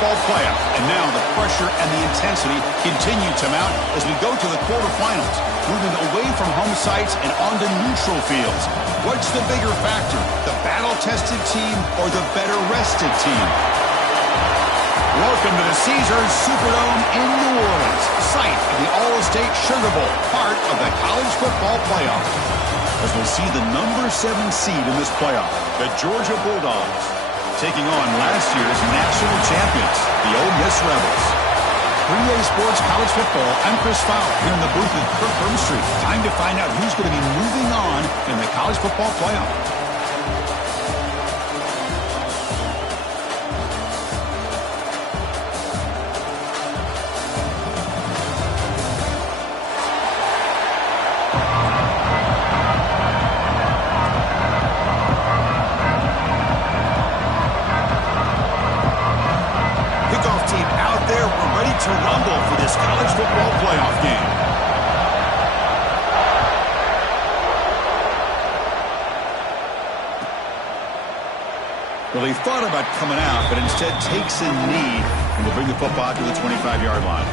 Football Playoff. And now the pressure and the intensity continue to mount as we go to the quarterfinals, moving away from home sites and onto neutral fields. What's the bigger factor, the battle-tested team or the better-rested team? Welcome to the Caesars Superdome in New Orleans, site of the All-State Sugar Bowl, part of the College Football Playoff. As we'll see the number 7 seed in this playoff, the Georgia Bulldogs, taking on last year's national champions, the Ole Miss Rebels. 3A Sports College Football, I'm Chris Fowler here in the booth at Kirk Street. Time to find out who's going to be moving on in the College Football Playoff. To rumble for this college football playoff game. Well, he thought about coming out, but instead takes a knee and will bring the football to the 25-yard line.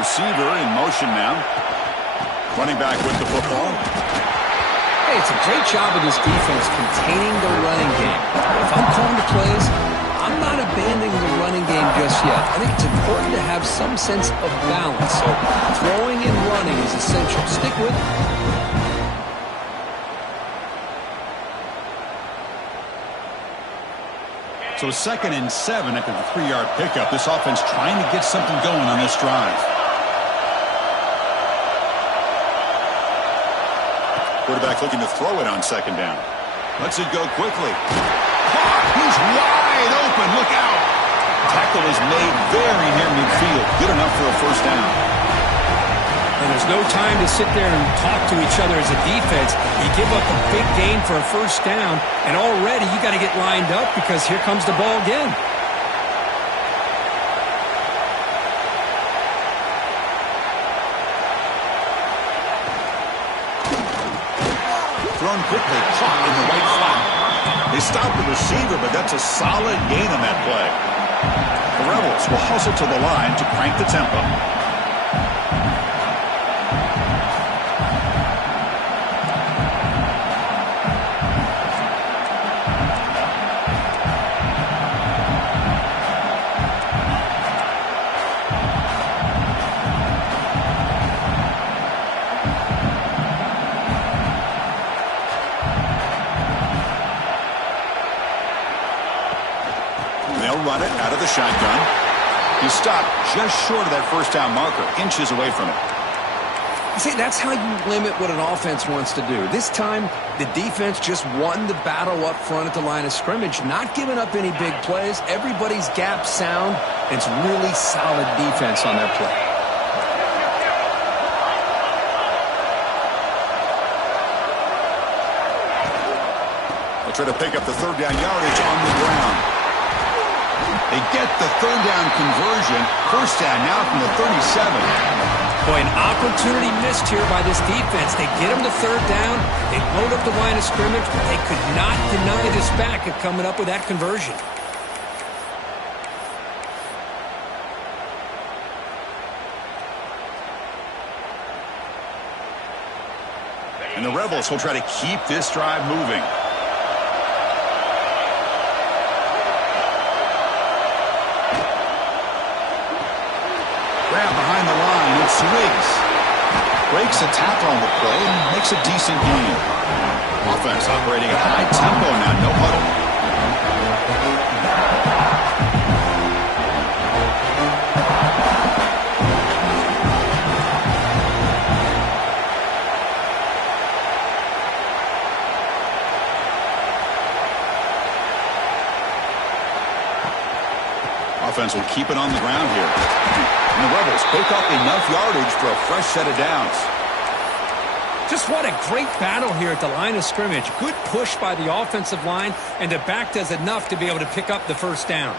Receiver in motion now. Running back with the football. Hey, it's a great job of this defense containing the running game. If I'm calling the plays, I'm not abandoning the running game just yet. I think it's important to have some sense of balance. So throwing and running is essential. Stick with it. So 2nd and 7 after the 3-yard pickup. This offense trying to get something going on this drive. Quarterback looking to throw it on 2nd down. Lets it go quickly. Caught! He's wide open. Look out! Tackle is made very near midfield. Good enough for a first down. And there's no time to sit there and talk to each other as a defense. You give up a big gain for a first down, and already you got to get lined up because here comes the ball again. Thrown quickly, caught in the right flat. They stopped the receiver, but that's a solid gain on that play. The Rebels will hustle to the line to crank the tempo. Run it out of the shotgun. He stopped just short of that first down marker, inches away from it. See, that's how you limit what an offense wants to do. This time, the defense just won the battle up front at the line of scrimmage, not giving up any big plays. Everybody's gap sound. It's really solid defense on that play. They'll try to pick up the 3rd down yardage on the ground. They get the 3rd down conversion. First down now from the 37. Boy, an opportunity missed here by this defense. They get them to 3rd down. They load up the line of scrimmage, but they could not deny this back of coming up with that conversion. And the Rebels will try to keep this drive moving. Grab behind the line, it's Wiggs. Breaks a tackle on the play and makes a decent gain. Offense operating at high tempo now, no huddle. Offense will keep it on the ground here. And the Rebels pick up enough yardage challenge for a fresh set of downs. Just what a great battle here at the line of scrimmage. Good push by the offensive line, and the back does enough to be able to pick up the first down.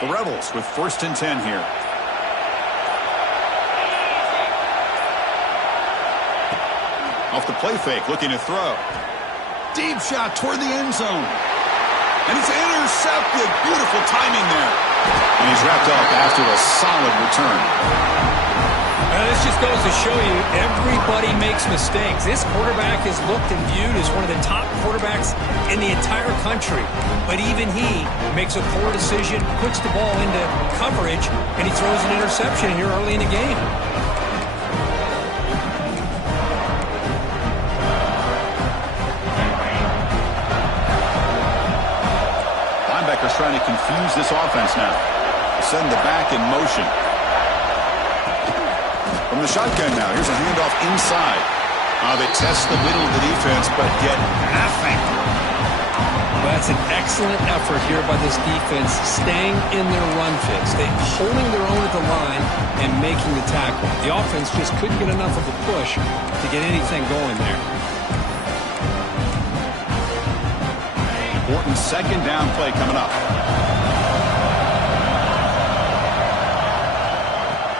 The Rebels with 1st and 10 here. Off the play fake, looking to throw. Deep shot toward the end zone. And it's intercepted. Beautiful timing there. And he's wrapped up after a solid return. This just goes to show you everybody makes mistakes. This quarterback is looked and viewed as one of the top quarterbacks in the entire country. But even he makes a poor decision, puts the ball into coverage, and he throws an interception here early in the game. Linebacker's trying to confuse this offense now. Send the back in motion. From the shotgun now, here's a handoff inside. They test the middle of the defense, but get nothing. Well, that's an excellent effort here by this defense, staying in their run fits. They're holding their own at the line and making the tackle. The offense just couldn't get enough of a push to get anything going there. Important 2nd down play coming up.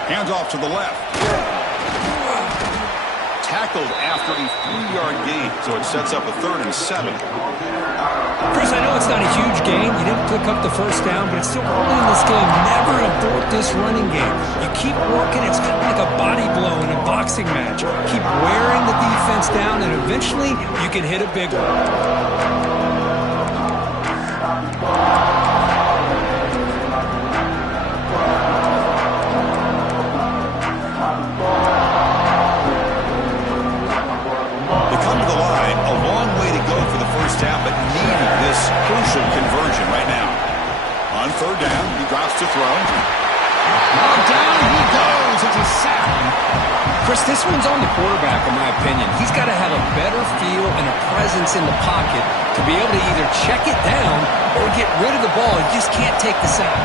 Hands off to the left. Tackled after a 3-yard gain, so it sets up a 3rd and 7. Chris, I know it's not a huge gain. You didn't pick up the first down, but it's still early in this game. Never abort this running game. You keep working. It's kind of like a body blow in a boxing match. Keep wearing the defense down, and eventually you can hit a big one. But needing this crucial conversion right now. On 3rd down, he drops to throw. Down he goes. It's a sack. Chris, this one's on the quarterback, in my opinion. He's got to have a better feel and a presence in the pocket to be able to either check it down or get rid of the ball. He just can't take the sack.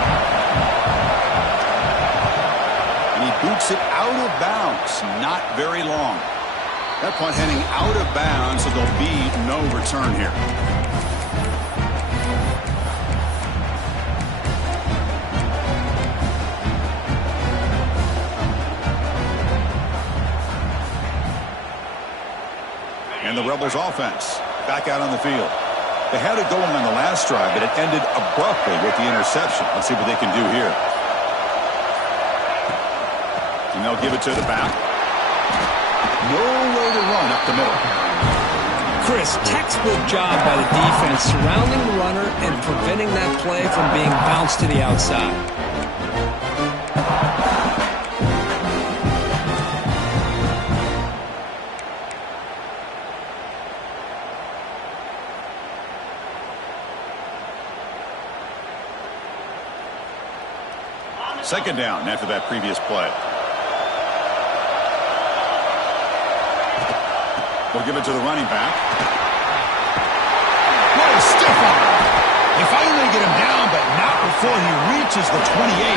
And he boots it out of bounds. Not very long. That punt heading out of bounds, so there'll be no return here. And the Rebels offense back out on the field. They had it going on the last drive, but it ended abruptly with the interception. Let's see what they can do here. And they'll give it to the back. Nowhere to run up the middle. Chris, textbook job by the defense surrounding the runner and preventing that play from being bounced to the outside. Second down after that previous play. We'll give it to the running back. What a stiff arm. They finally get him down, but not before he reaches the 28.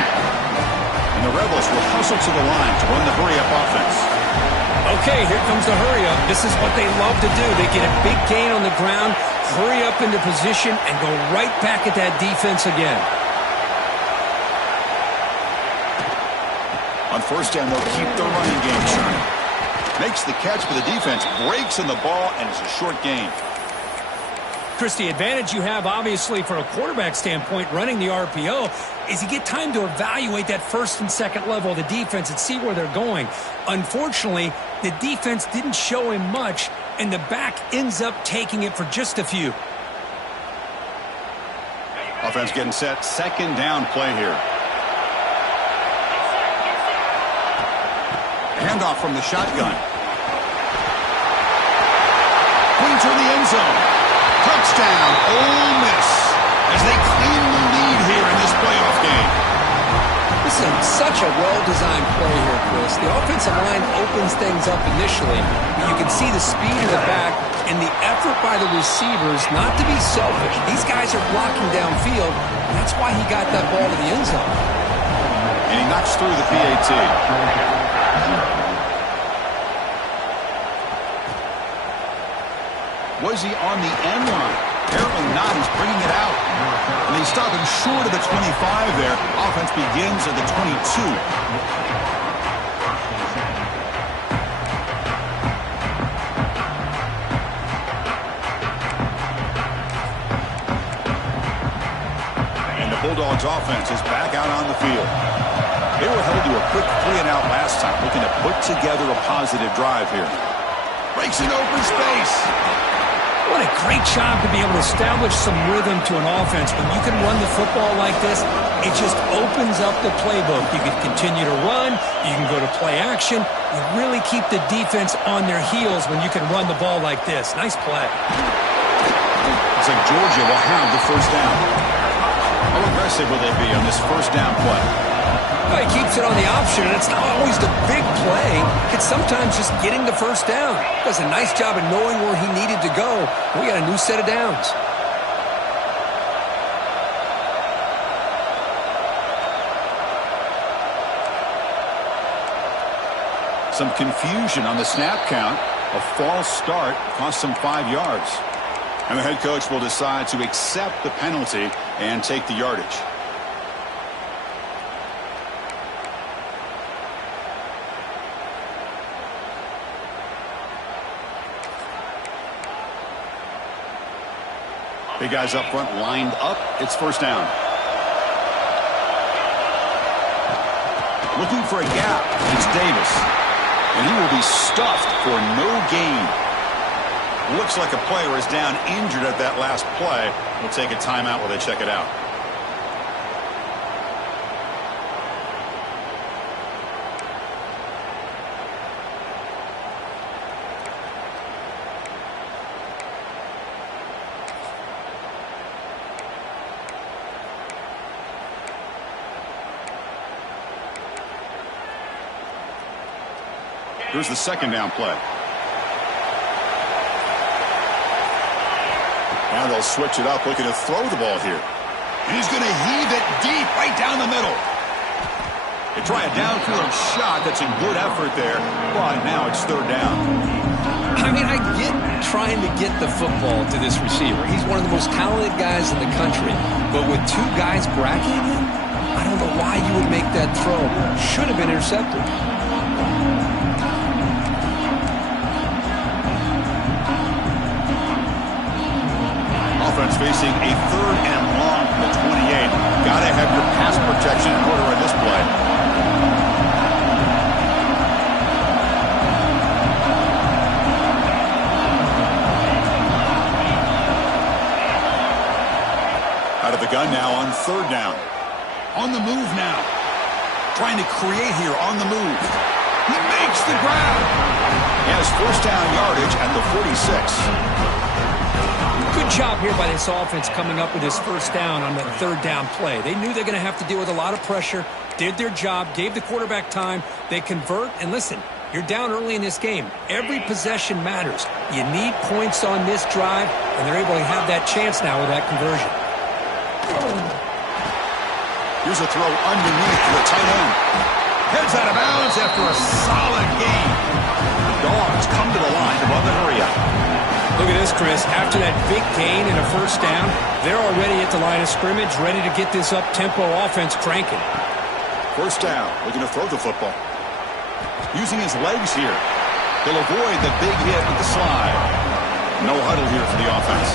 And the Rebels will hustle to the line to run the hurry-up offense. Okay, here comes the hurry-up. This is what they love to do. They get a big gain on the ground, hurry up into position, and go right back at that defense again. On 1st down, they'll keep the running game churning. Makes the catch for the defense, breaks in the ball, and it's a short gain. Chris, the advantage you have, obviously, from a quarterback standpoint, running the RPO, is you get time to evaluate that 1st and 2nd level of the defense and see where they're going. Unfortunately, the defense didn't show him much, and the back ends up taking it for just a few. Offense getting set. 2nd down play here. Handoff from the shotgun. Points toward the end zone. Touchdown, Ole Miss, as they claim the lead here in this playoff game. This is such a well-designed play here, Chris. The offensive line opens things up initially, but you can see the speed of the back and the effort by the receivers not to be selfish. These guys are blocking downfield. That's why he got that ball to the end zone. And he knocks through the PAT. Was he on the end line? Apparently not. He's bringing it out. And they stop him short of the 25 there. Offense begins at the 22. And the Bulldogs offense is back out on the field. They were held to a quick 3-and-out last time, looking to put together a positive drive here. Breaks an open space. What a great job to be able to establish some rhythm to an offense. When you can run the football like this, it just opens up the playbook. You can continue to run. You can go to play action. You really keep the defense on their heels when you can run the ball like this. Nice play. It's like Georgia will have the first down. How aggressive will they be on this first down play? Well, he keeps it on the option, and it's not always the big play. It's sometimes just getting the first down. Does a nice job of knowing where he needed to go. We got a new set of downs. Some confusion on the snap count. A false start cost them 5 yards. And the head coach will decide to accept the penalty and take the yardage. Big guys up front lined up. It's first down. Looking for a gap. It's Davis. And he will be stuffed for no gain. Looks like a player is down injured at that last play. We'll take a timeout while they check it out. Here's the second down play. Now they'll switch it up, looking to throw the ball here. And he's going to heave it deep right down the middle. They try a downfield shot. That's a good effort there. But now it's third down. I mean, I get trying to get the football to this receiver. He's one of the most talented guys in the country. But with two guys bracketing him, I don't know why you would make that throw. Should have been intercepted. Offense facing a third and long from the 28. Got to have your pass protection in order in this play. Out of the gun now on third down. On the move now. Trying to create here on the move. He makes the grab. He has first down yardage at the 46. Good job here by this offense coming up with his first down on the third down play. They knew they're going to have to deal with a lot of pressure, did their job, gave the quarterback time. They convert, and listen, you're down early in this game. Every possession matters. You need points on this drive, and they're able to have that chance now with that conversion. Here's a throw underneath to the tight end. Heads out of bounds after a solid game. The Dogs come to the line above the area. Look at this, Chris. After that big gain and a first down, they're already at the line of scrimmage, ready to get this up-tempo offense cranking. First down, looking to throw the football. Using his legs here. He'll avoid the big hit with the slide. No huddle here for the offense.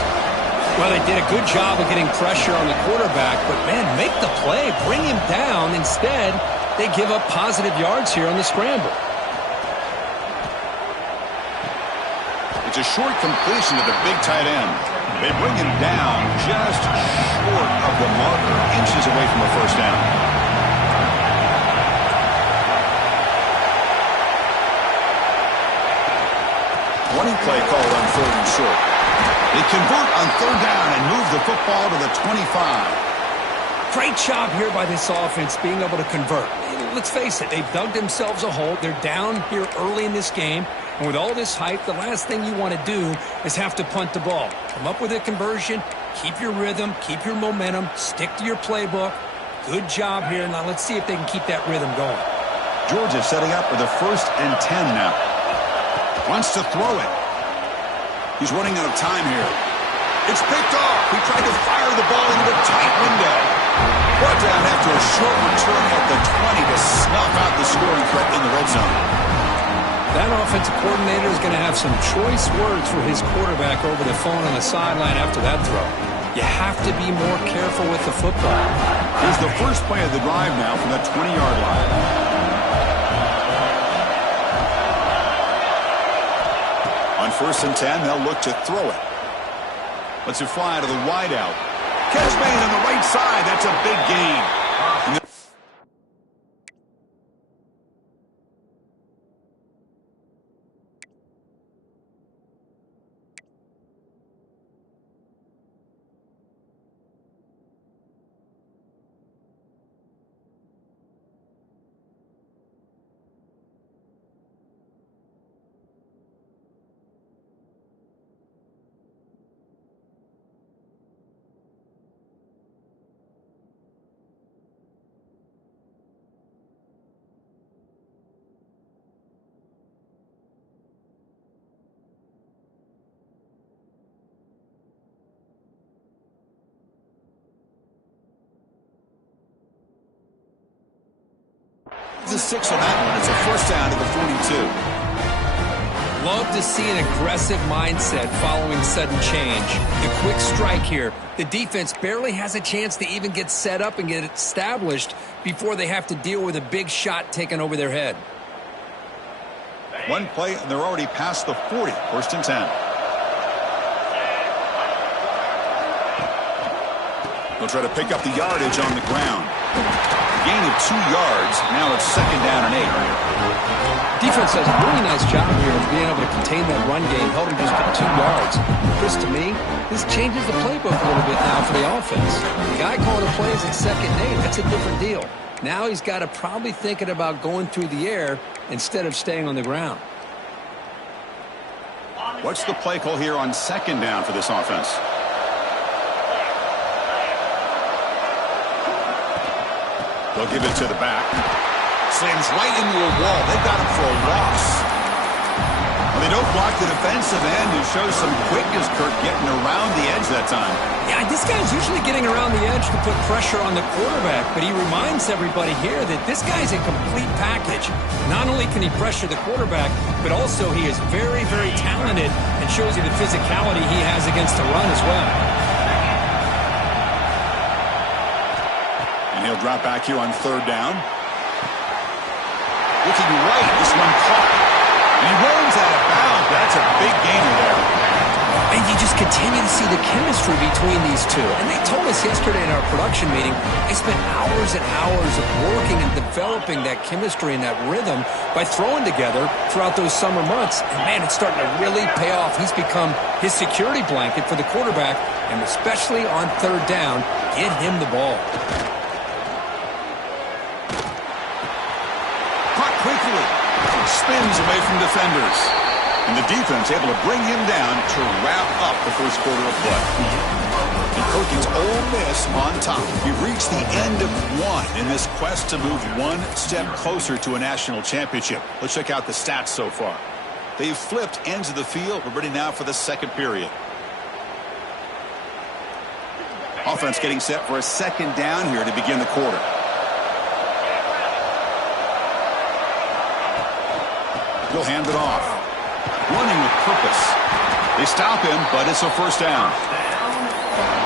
Well, they did a good job of getting pressure on the quarterback, but, man, make the play. Bring him down. Instead, they give up positive yards here on the scramble. It's a short completion to the big tight end. They bring him down just short of the marker, inches away from a first down. Running play called on third and short. They convert on third down and move the football to the 25. Great job here by this offense being able to convert. Let's face it, they've dug themselves a hole. They're down here early in this game. And with all this hype, the last thing you want to do is have to punt the ball. Come up with a conversion, keep your rhythm, keep your momentum, stick to your playbook. Good job here. Now let's see if they can keep that rhythm going. Georgia setting up for the 1st and 10 now. Wants to throw it. He's running out of time here. It's picked off. He tried to fire the ball into the tight window. Brought down after a short return at the 20 to snuff out the scoring threat in the red zone. That offensive coordinator is going to have some choice words for his quarterback over the phone on the sideline after that throw. You have to be more careful with the football. Here's the first play of the drive now from the 20-yard line. On 1st and 10, they'll look to throw it. Lets it fly to the wideout. Catch made on the right side. That's a big gain. The 6 on that one. It's a 1st down to the 42. Love to see an aggressive mindset following sudden change. The quick strike here. The defense barely has a chance to even get set up and get established before they have to deal with a big shot taken over their head. One play, and they're already past the 40. 1st and 10. They'll try to pick up the yardage on the ground. Gain of 2 yards. Now it's 2nd down and 8. Defense does a really nice job here of being able to contain that run game, helping just get 2 yards. Chris, to me, this changes the playbook a little bit now for the offense. The guy calling the plays at 2nd and 8, that's a different deal. Now he's got to probably thinking about going through the air instead of staying on the ground. What's the play call here on 2nd down for this offense? They'll give it to the back. Slams right into a wall. They've got him for a loss. Well, they don't block the defensive end, who shows some quickness, Kirk, getting around the edge that time. Yeah, this guy's usually getting around the edge to put pressure on the quarterback, but he reminds everybody here that this guy's a complete package. Not only can he pressure the quarterback, but also he is very, very talented and shows you the physicality he has against the run as well. He'll drop back here on 3rd down. Looking right, this one caught. And he runs out of bounds. That's a big gainer there. And you just continue to see the chemistry between these two. And they told us yesterday in our production meeting, they spent hours and hours of working and developing that chemistry and that rhythm by throwing together throughout those summer months. And, man, it's starting to really pay off. He's become his security blanket for the quarterback, and especially on 3rd down, get him the ball. Quickly spins away from defenders, and the defense able to bring him down to wrap up the 1st quarter of play. And Perkins, Ole Miss on top. We've reached the end of 1 in this quest to move 1 step closer to a national championship. Let's check out the stats so far. They've flipped ends of the field. We're ready now for the 2nd period. Offense getting set for a 2nd down here to begin the quarter. He'll hand it off. Running with purpose. They stop him, but it's a 1st down.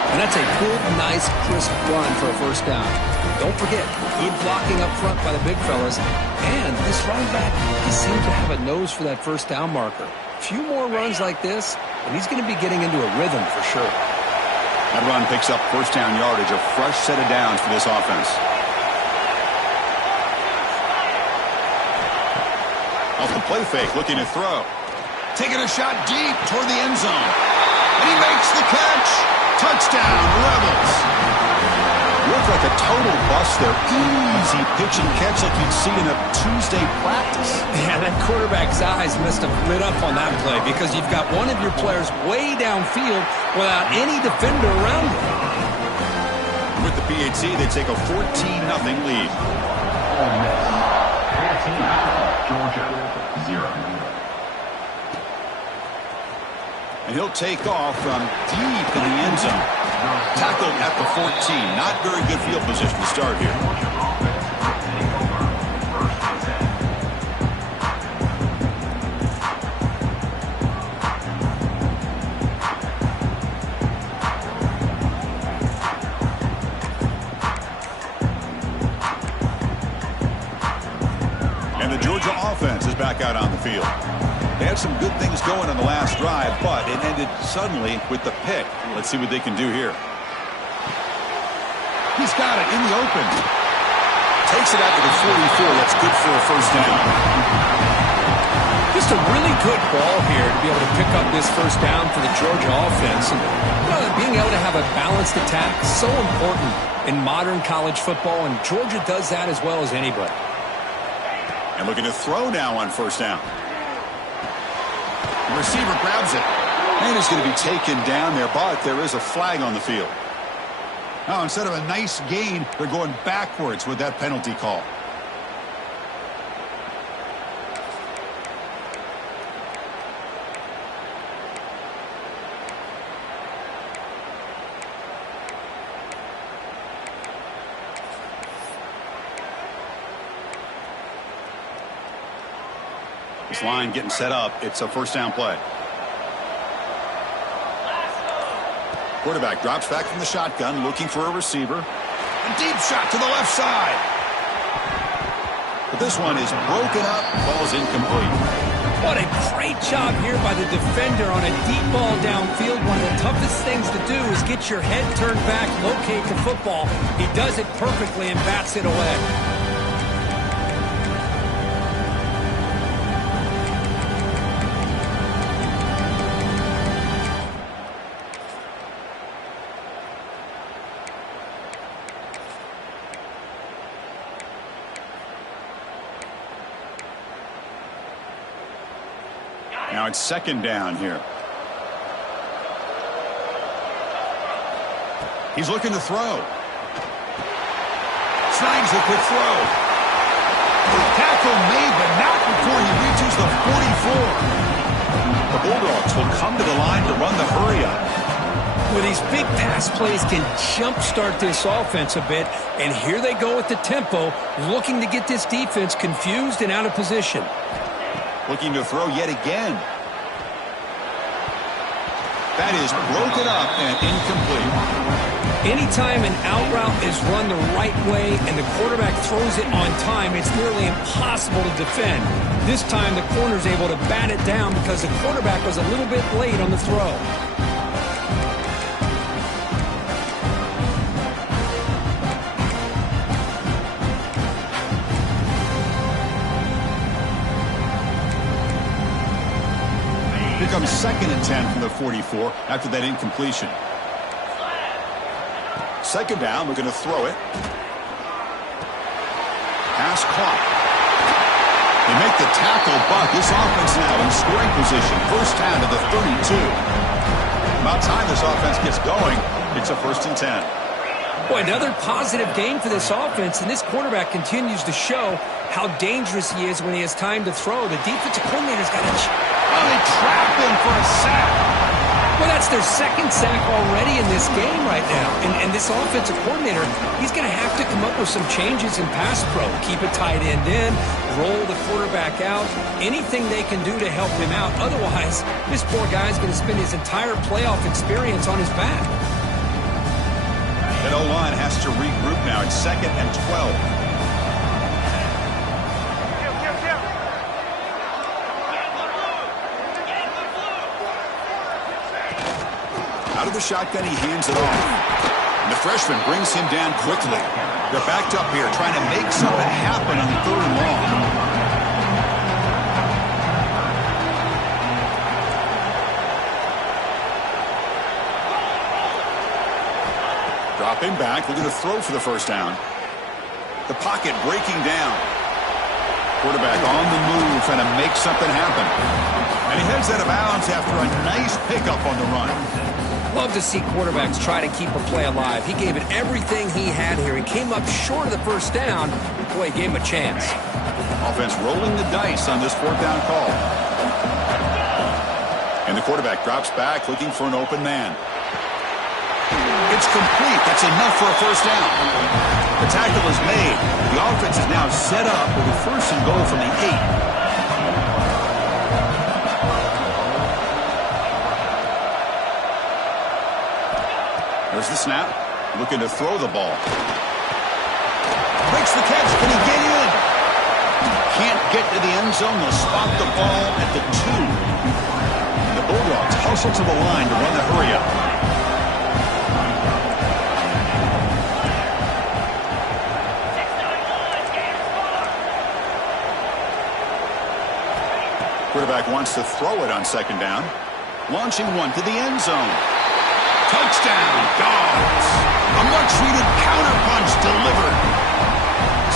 And that's a good, nice, crisp run for a 1st down. Don't forget, good blocking up front by the big fellas. And this running back, he seems to have a nose for that 1st down marker. A few more runs like this, and he's going to be getting into a rhythm for sure. That run picks up 1st down yardage, a fresh set of downs for this offense. Off the play fake, looking to throw. Taking a shot deep toward the end zone. And he makes the catch. Touchdown, Rebels. Looked like a total bust there. Easy pitch and catch like you'd see in a Tuesday practice. Yeah, that quarterback's eyes must have lit up on that play because you've got one of your players way downfield without any defender around him. With the PHC, they take a 14-0 lead. Georgia, 0. And he'll take off from deep in the end zone. Tackled at the 14. Not very good field position to start here. And the Georgia offense is back out on the field. They had some good things going on the last drive, but it ended suddenly with the pick. Let's see what they can do here. He's got it in the open. Takes it out to the 44. That's good for a first down. Just a really good ball here to be able to pick up this first down for the Georgia offense. And being able to have a balanced attack is so important in modern college football, and Georgia does that as well as anybody. And looking to throw now on first down. The receiver grabs it. And he's going to be taken down there, but there is a flag on the field. Now, instead of a nice gain, they're going backwards with that penalty call. This line getting set up. It's a first down play. Quarterback drops back from the shotgun, looking for a receiver. A deep shot to the left side. But this one is broken up. Ball's incomplete. What a great job here by the defender on a deep ball downfield. One of the toughest things to do is get your head turned back, locate the football. He does it perfectly and bats it away. Now it's second down here. He's looking to throw. Snags a quick throw. Tackle made, but not before he reaches the 44. The Bulldogs will come to the line to run the hurry up. Well, these big pass plays can jumpstart this offense a bit, and here they go with the tempo, looking to get this defense confused and out of position. Looking to throw yet again. That is broken up and incomplete. Anytime an out route is run the right way and the quarterback throws it on time, it's nearly impossible to defend. This time the corner's able to bat it down because the quarterback was a little bit late on the throw. Becomes second and 10 from the 44 after that incompletion. Second down, we're going to throw it. Pass clock. They make the tackle, but this offense now in scoring position. First down to the 32. About time this offense gets going. It's a first and 10. Boy, another positive game for this offense, and this quarterback continues to show how dangerous he is when he has time to throw. The defensive coordinator's got to... Oh, they trap him for a sack. Well, that's their second sack already in this game right now. And this offensive coordinator, he's going to have to come up with some changes in pass pro. Keep a tight end in, roll the quarterback out, anything they can do to help him out. Otherwise, this poor guy's going to spend his entire playoff experience on his back. That O-line has to regroup now. It's second and 12. Out of the shotgun, he hands it off. And the freshman brings him down quickly. They're backed up here, trying to make something happen on the third and long. Dropping back, looking to throw for the first down. The pocket breaking down. Quarterback on the move, trying to make something happen. And he heads out of bounds after a nice pickup on the run. Love to see quarterbacks try to keep a play alive. He gave it everything he had here. He came up short of the first down. Boy, he gave him a chance. Offense rolling the dice on this fourth down call. And the quarterback drops back, looking for an open man. It's complete. That's enough for a first down. The tackle is made. The offense is now set up with a first and goal from the 8. There's the snap. Looking to throw the ball. Breaks the catch. Can he get in? Can't get to the end zone. They'll spot the ball at the 2. And the Bulldogs hustle to the line to run the hurry up. Quarterback wants to throw it on second down. Launching one to the end zone. Touchdown, Dogs. A much-needed counterpunch delivered.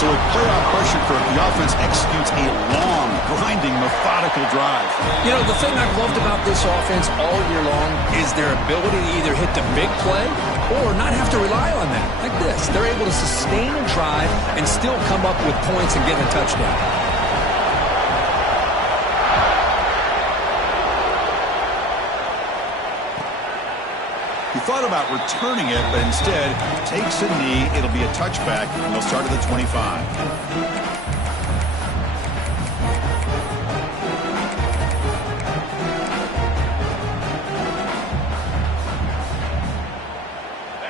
So with playoff pressure curve, the offense executes a long, grinding, methodical drive. You know, the thing I've loved about this offense all year long is their ability to either hit the big play or not have to rely on that. Like this. They're able to sustain a drive and still come up with points and get a touchdown. He thought about returning it, but instead takes a knee. It'll be a touchback, and they'll start at the 25.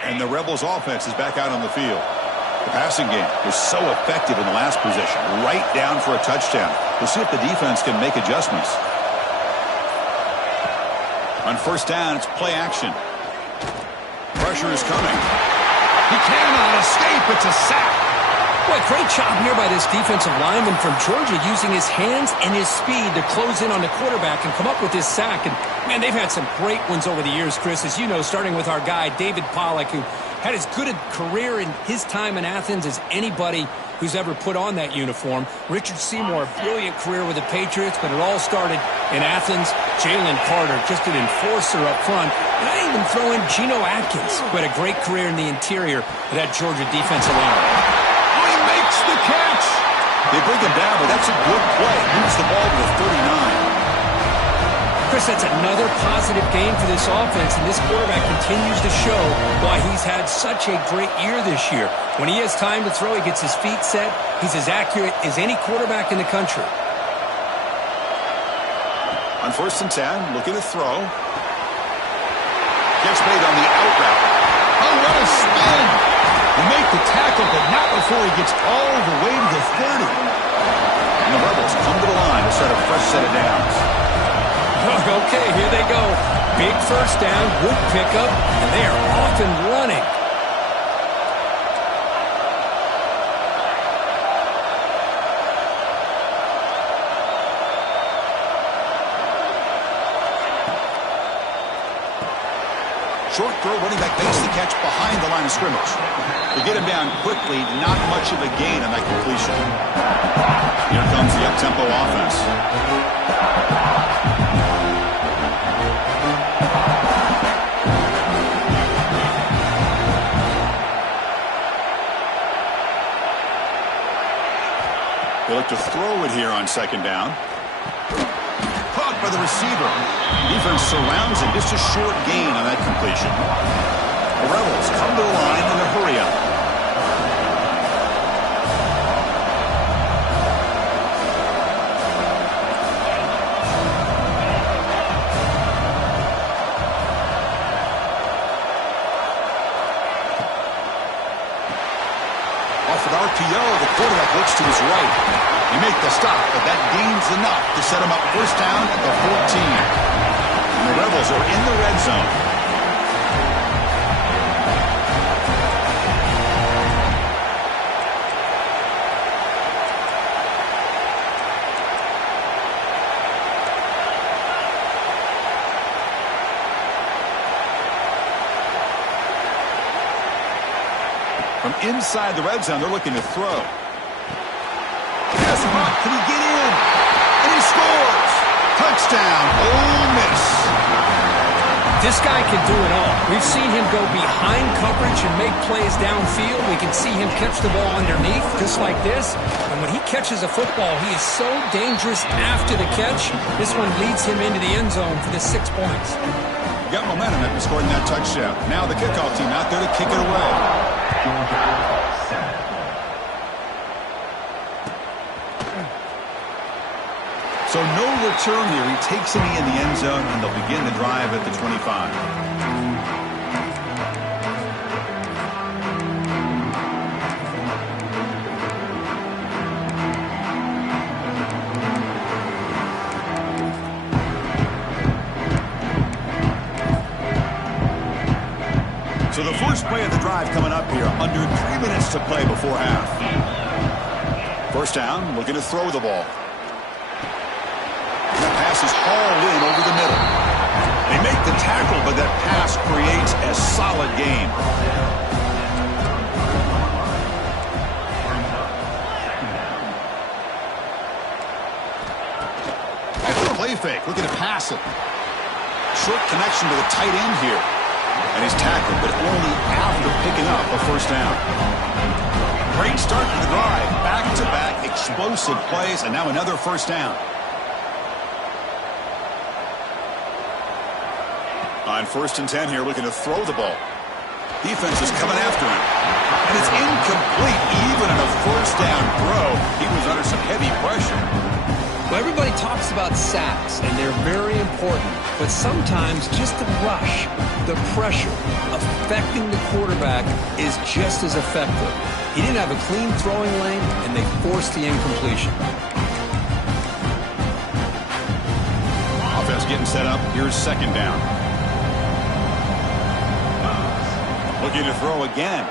And the Rebels offense is back out on the field. The passing game was so effective in the last possession, right down for a touchdown. We'll see if the defense can make adjustments. On first down, it's play action. Pressure is coming. He cannot escape. It's a sack. Boy, great job here by this defensive lineman from Georgia using his hands and his speed to close in on the quarterback and come up with this sack. And, man, they've had some great ones over the years, Chris, as you know, starting with our guy, David Pollack, who had as good a career in his time in Athens as anybody who's ever put on that uniform. Richard Seymour, a brilliant career with the Patriots, but it all started in Athens. Jalen Carter, just an enforcer up front. And I even throw in Geno Atkins, who had a great career in the interior of that Georgia defensive line. Oh, he makes the catch. They bring him down, but that's a good play. Moves the ball to the 39. Chris, that's another positive game for this offense, and this quarterback continues to show why he's had such a great year this year. When he has time to throw, he gets his feet set. He's as accurate as any quarterback in the country. On first and 10, looking to throw. Gets made on the out route. Oh, what a spin! He make the tackle, but not before he gets all the way to the 30. And the Rebels come to the line to set a fresh set of downs. Okay, here they go. Big first down, good pickup, and they are off and running. Short throw, running back makes the catch behind the line of scrimmage. They get him down quickly, not much of a gain on that completion. Here comes the up-tempo offense. They look to throw it here on second down. Caught by the receiver. Defense surrounds it. Just a short gain on that completion. The Rebels come to the line in a hurry up. Off with RPO, the quarterback looks to his right. He make the stop, but that gains enough to set him up first down at the 14. And the Rebels are in the red zone. From inside the red zone, they're looking to throw. Pass him up. Can he get in? And he scores. Touchdown, Ole Miss. This guy can do it all. We've seen him go behind coverage and make plays downfield. We can see him catch the ball underneath, just like this. And when he catches a football, he is so dangerous after the catch. This one leads him into the end zone for the 6 points. Got momentum after scoring that touchdown. Now the kickoff team out there to kick it away. So no return here. He takes it in the end zone, and they'll begin the drive at the 25. So the first play of the drive coming up here. Under 3 minutes to play before half. First down, looking to throw the ball. The pass is hauled in over the middle. They make the tackle, but that pass creates a solid gain. After a play fake, looking to pass it. Short connection to the tight end here. And he's tackled, but only after picking up a first down. Great start to the drive. Back-to-back explosive plays, and now another first down. On 1st and 10 here, looking to throw the ball. Defense is coming after him. And it's incomplete, even on a first down throw. He was under some heavy pressure. Well, everybody talks about sacks, and they're very important. But sometimes just the rush, the pressure, affecting the quarterback is just as effective. He didn't have a clean throwing lane, and they forced the incompletion. Offense getting set up. Here's second down. Looking to throw again.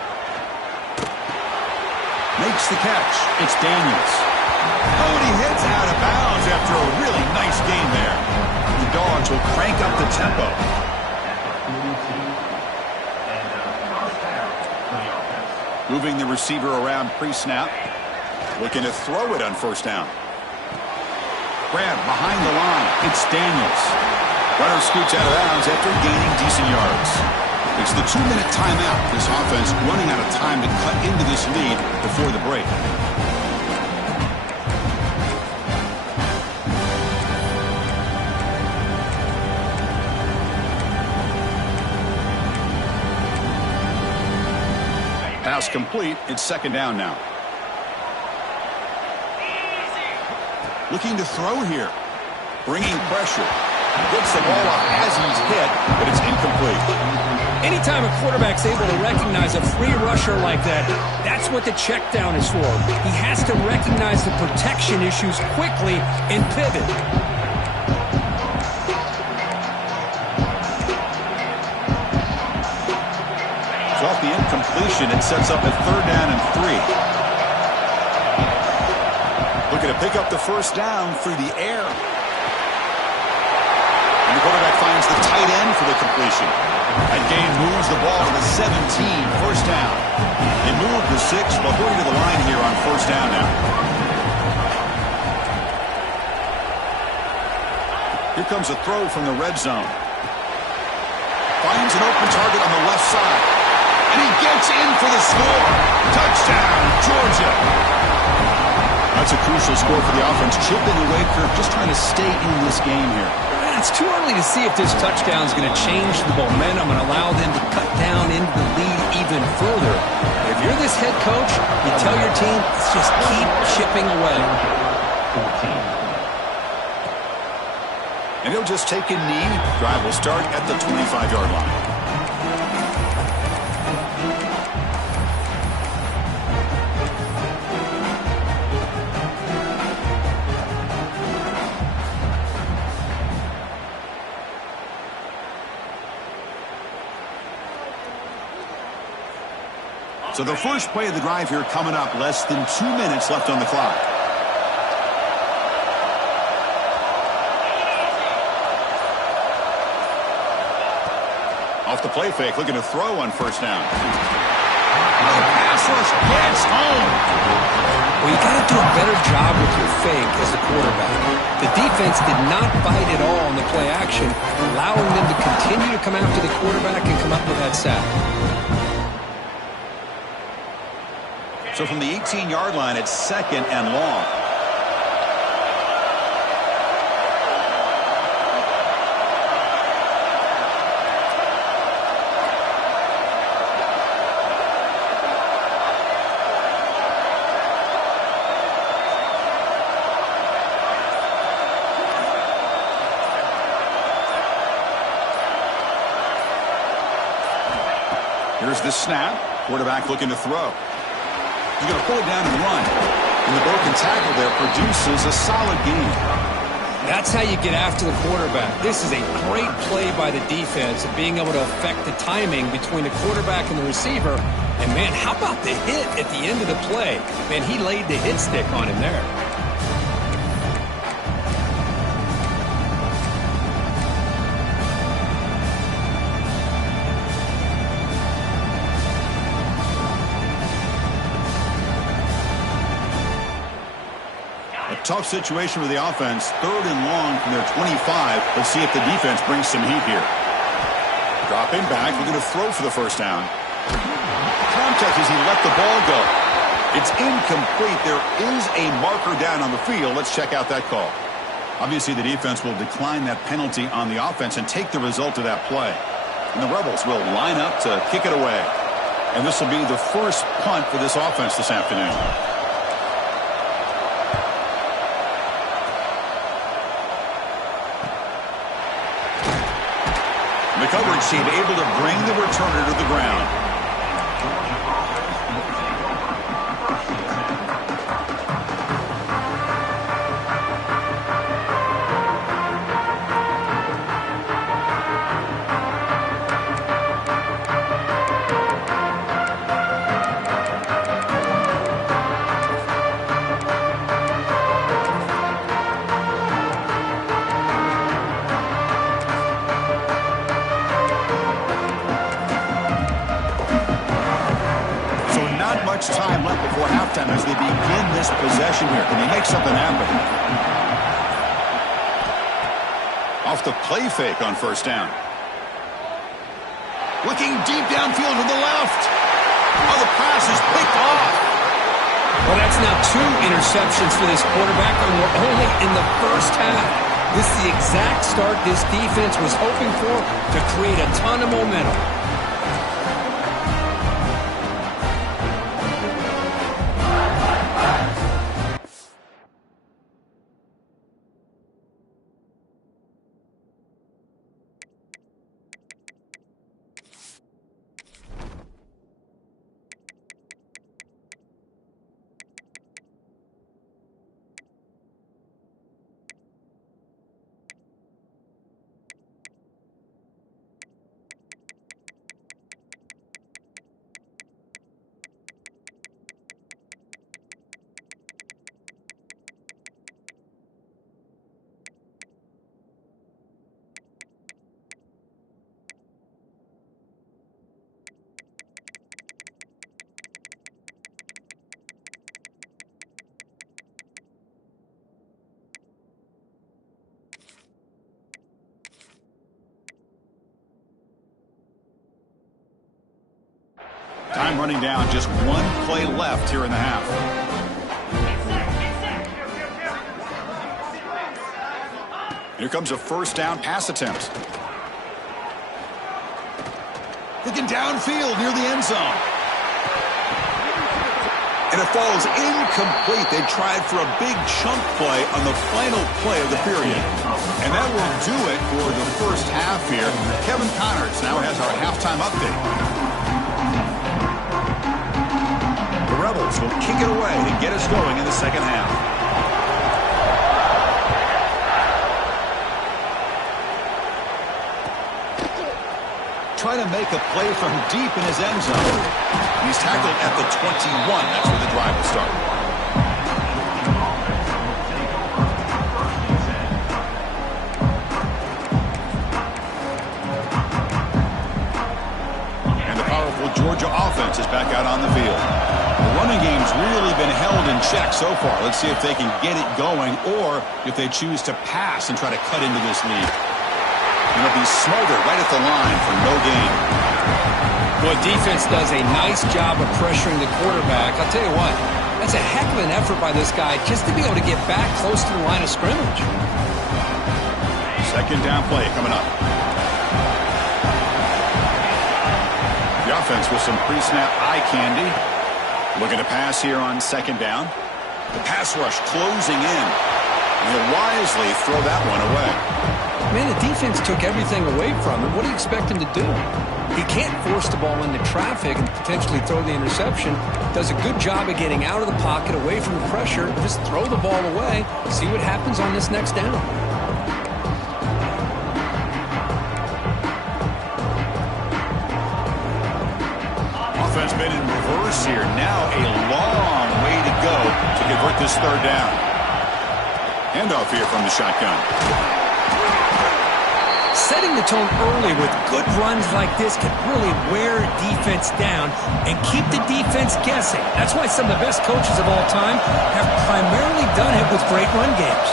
Makes the catch. It's Daniels. Oh, and he heads out of bounds after a really nice game there. The Dogs will crank up the tempo. Moving the receiver around pre-snap. Looking to throw it on first down. Grab behind the line. It's Daniels. Runner scoots out of bounds after gaining decent yards. It's the 2-minute timeout. This offense running out of time to cut into this lead before the break. Pass complete. It's second down now. Looking to throw here. Bringing pressure. Gets the ball up as he's hit, but it's incomplete. Anytime a quarterback's able to recognize a free rusher like that, that's what the check down is for. He has to recognize the protection issues quickly and pivot. So off the incompletion, it sets up a 3rd down and 3. Looking to pick up the first down through the air. And the quarterback finds the tight end for the completion. That gain moves the ball to the 17, first down. They move the 6, but going to the line here on first down now. Here comes a throw from the red zone. Finds an open target on the left side. And he gets in for the score. Touchdown, Georgia. That's a crucial score for the offense. Chipping away, Kirk, just trying to stay in this game here. It's too early to see if this touchdown is going to change the momentum and allow them to cut down into the lead even further. If you're this head coach, you tell your team, let's just keep chipping away. And he'll just take a knee. Drive will start at the 25-yard line. So the first play of the drive here coming up. Less than 2 minutes left on the clock. Off the play fake, looking to throw on first down. Oh, the pass rush gets home. Well, you got to do a better job with your fake as a quarterback. The defense did not bite at all on the play action, allowing them to continue to come after the quarterback and come up with that sack. So from the 18-yard line, it's 2nd and long. Here's the snap. Quarterback looking to throw. He's going to pull it down and run. And the broken tackle there produces a solid gain. That's how you get after the quarterback. This is a great play by the defense of being able to affect the timing between the quarterback and the receiver. And, man, how about the hit at the end of the play? Man, he laid the hit stick on him there. Tough situation with the offense. 3rd and long from their 25. Let's see if the defense brings some heat here. Dropping back, looking to throw for the first down. Contact as he let the ball go. It's incomplete. There is a marker down on the field. Let's check out that call. Obviously, the defense will decline that penalty on the offense and take the result of that play. And the Rebels will line up to kick it away. And this will be the first punt for this offense this afternoon. The coverage team able to bring the returner to the ground. Time left before halftime as they begin this possession here. Can they make something happen? Off the play fake on first down. Looking deep downfield to the left. Oh, the pass is picked off. Well, that's now 2 interceptions for this quarterback, and we're only in the first half. This is the exact start this defense was hoping for to create a ton of momentum. Time running down, just 1 play left here in the half. Here comes a first down pass attempt. Looking downfield near the end zone. And it falls incomplete. They tried for a big chunk play on the final play of the period. And that will do it for the first half here. Kevin Connors now has our halftime update. The Rebels will kick it away to get us going in the second half. Trying to make a play from deep in his end zone. He's tackled at the 21. That's where the drive will start. And the powerful The Georgia offense is back out on the field. The running game's really been held in check so far. Let's see if they can get it going or if they choose to pass and try to cut into this lead. And it'll be smothered right at the line for no gain. Well, defense does a nice job of pressuring the quarterback. I'll tell you what, that's a heck of an effort by this guy just to be able to get back close to the line of scrimmage. Second down play coming up. The offense with some pre-snap eye candy. Looking to pass here on second down. The pass rush closing in. And he'll wisely throw that one away. Man, the defense took everything away from him. What do you expect him to do? He can't force the ball into traffic and potentially throw the interception. Does a good job of getting out of the pocket, away from the pressure. Just throw the ball away. See what happens on this next down. Offense been in reverse here. Now a long way to go to convert this third down. Handoff here from the shotgun. Setting the tone early with good runs like this can really wear a defense down and keep the defense guessing. That's why some of the best coaches of all time have primarily done it with great run games.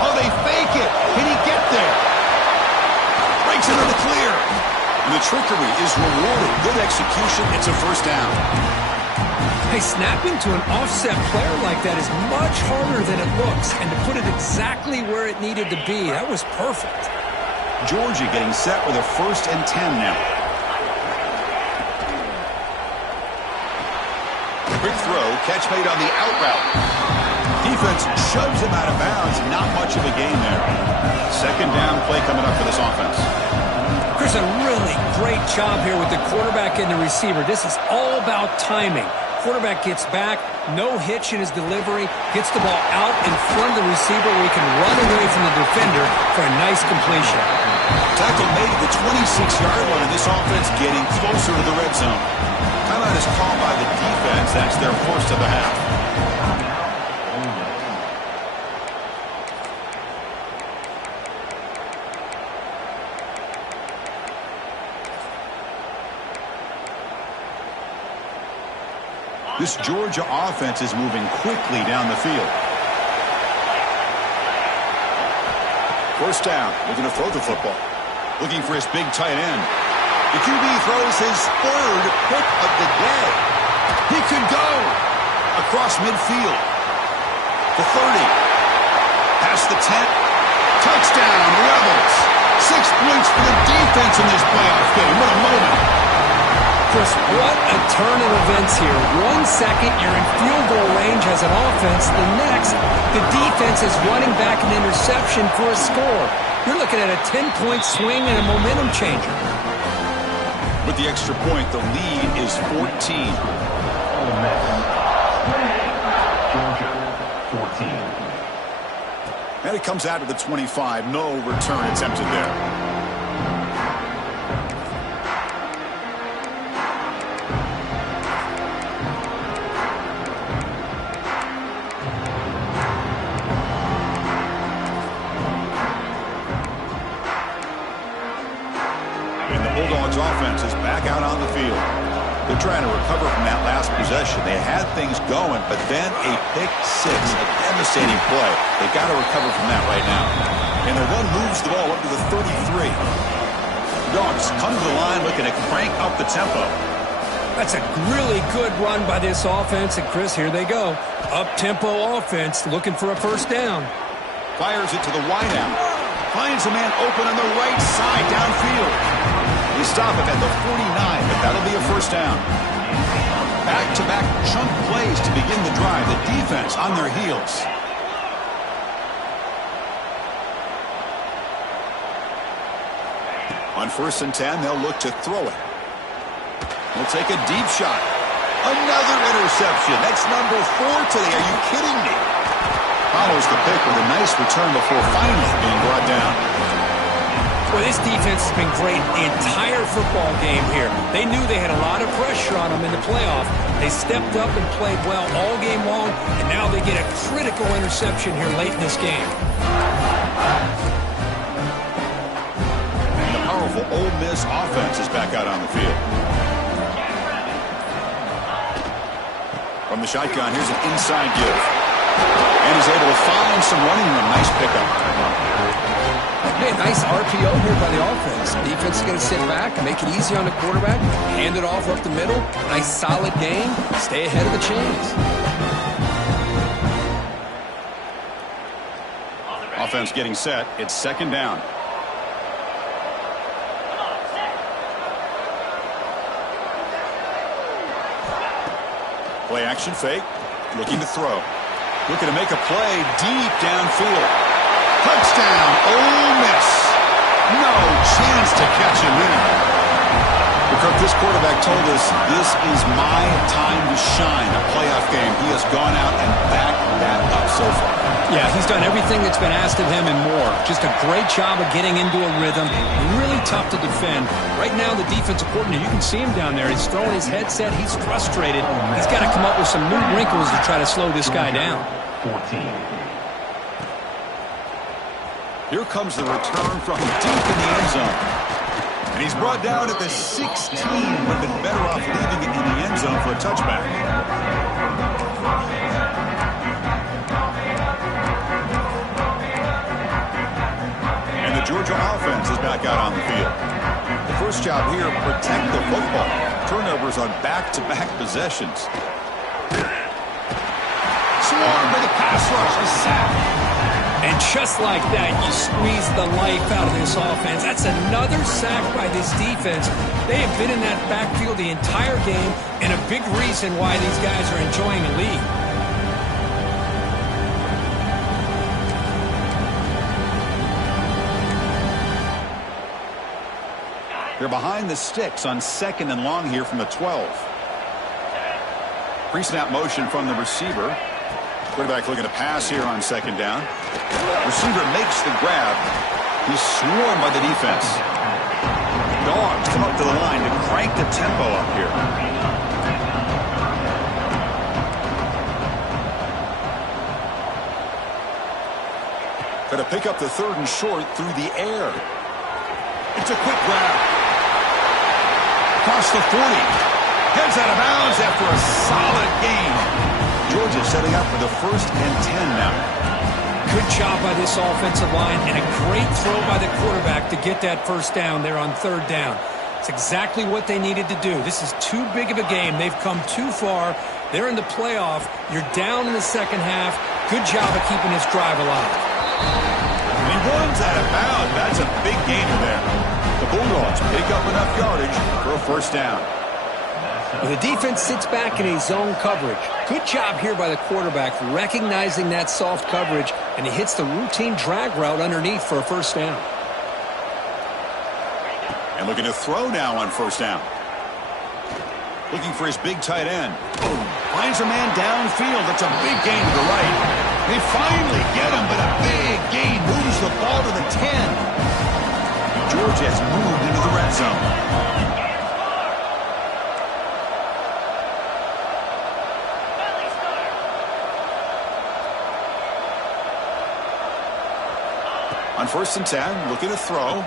Oh, they fake it. Can he get there? Breaks into the clear. And the trickery is rewarded. Good execution. It's a first down. Hey, snapping to an offset player like that is much harder than it looks. And to put it exactly where it needed to be, that was perfect. Georgia getting set with a 1st and 10 now. Quick throw. Catch made on the out route. Defense shoves him out of bounds. Not much of a gain there. Second down play coming up for this offense. Chris, a really great job here with the quarterback and the receiver. This is all about timing. Quarterback gets back, no hitch in his delivery, gets the ball out in front of the receiver where he can run away from the defender for a nice completion. Tackle made at the 26-yard line, and this offense getting closer to the red zone. Timeout is called by the defense. That's their first of the half. This Georgia offense is moving quickly down the field. First down, looking to throw the football. Looking for his big tight end. The QB throws his 3rd pick of the day. He could go across midfield. The 30. Past the 10. Touchdown, Rebels. 6 points for the defense in this playoff game. What a moment. Chris, what a turn of events here. 1 second, you're in field goal range as an offense. The next, the defense is running back an interception for a score. You're looking at a 10-point swing and a momentum changer. With the extra point, the lead is 14. Georgia, 14. And it comes out to the 25. No return attempted there. Offense is back out on the field. They're trying to recover from that last possession. They had things going, but then a pick six, a devastating play. They've got to recover from that right now. And the run moves the ball up to the 33. Dogs come to the line looking to crank up the tempo. That's a really good run by this offense. And, Chris, here they go. Up-tempo offense looking for a first down. Fires it to the wideout. Finds a man open on the right side downfield. They stop him at the 49, but that'll be a first down. Back-to-back chunk plays to begin the drive. The defense on their heels. On 1st and 10, they'll look to throw it. They'll take a deep shot. Another interception. That's number 4 today. Are you kidding me? Follows the pick with a nice return before finally being brought down. Well, this defense has been great the entire football game here. They knew they had a lot of pressure on them in the playoff. They stepped up and played well all game long, and now they get a critical interception here late in this game. And the power powerful Ole Miss offense is back out on the field. From the shotgun, here's an inside give. And he's able to find some running room. Nice pickup. Hey, nice RPO here by the offense. Defense is going to sit back, make it easy on the quarterback, hand it off up the middle. Nice solid gain. Stay ahead of the chains. Offense getting set. It's second down. Play action fake. Looking to throw. Looking to make a play deep downfield. Touchdown, Ole Miss. No chance to catch him in. Kirk, this quarterback told us this is my time to shine. A playoff game. He has gone out and backed that up so far. Yeah, he's done everything that's been asked of him and more. Just a great job of getting into a rhythm. Really tough to defend. Right now, the defensive coordinator, you can see him down there. He's throwing his headset. He's frustrated. He's got to come up with some new wrinkles to try to slow this guy down. 14. Here comes the return from deep in the end zone. And he's brought down at the 16. Would have been better off leaving it in the end zone for a touchback. And the Georgia offense is back out on the field. The first job here, protect the football. Turnovers on back-to-back possessions. Swarm with a pass rush, a sack. And just like that, you squeeze the life out of this offense. That's another sack by this defense. They have been in that backfield the entire game, and a big reason why these guys are enjoying the lead. They're behind the sticks on second and long here from the 12. Pre-snap motion from the receiver. Quarterback looking to pass here on second down. Receiver makes the grab. He's swarmed by the defense. Dogs come up to the line to crank the tempo up here. Got to pick up the third and short through the air. It's a quick grab. Across the 40. Heads out of bounds after a solid gain. Georgia setting up for the 1st and 10 now. Good job by this offensive line and a great throw by the quarterback to get that first down there on third down. It's exactly what they needed to do. This is too big of a game. They've come too far. They're in the playoff. You're down in the second half. Good job of keeping this drive alive. And he runs out of bounds. That's a big gainer there. The Bulldogs pick up enough yardage for a first down. The defense sits back in a zone coverage. Good job here by the quarterback recognizing that soft coverage, and he hits the routine drag route underneath for a first down. And looking to throw now on first down. Looking for his big tight end. Boom. Finds a man downfield. That's a big gain to the right. They finally get him, but a big gain moves the ball to the 10. Georgia has moved into the red zone. On 1st and 10, looking to throw.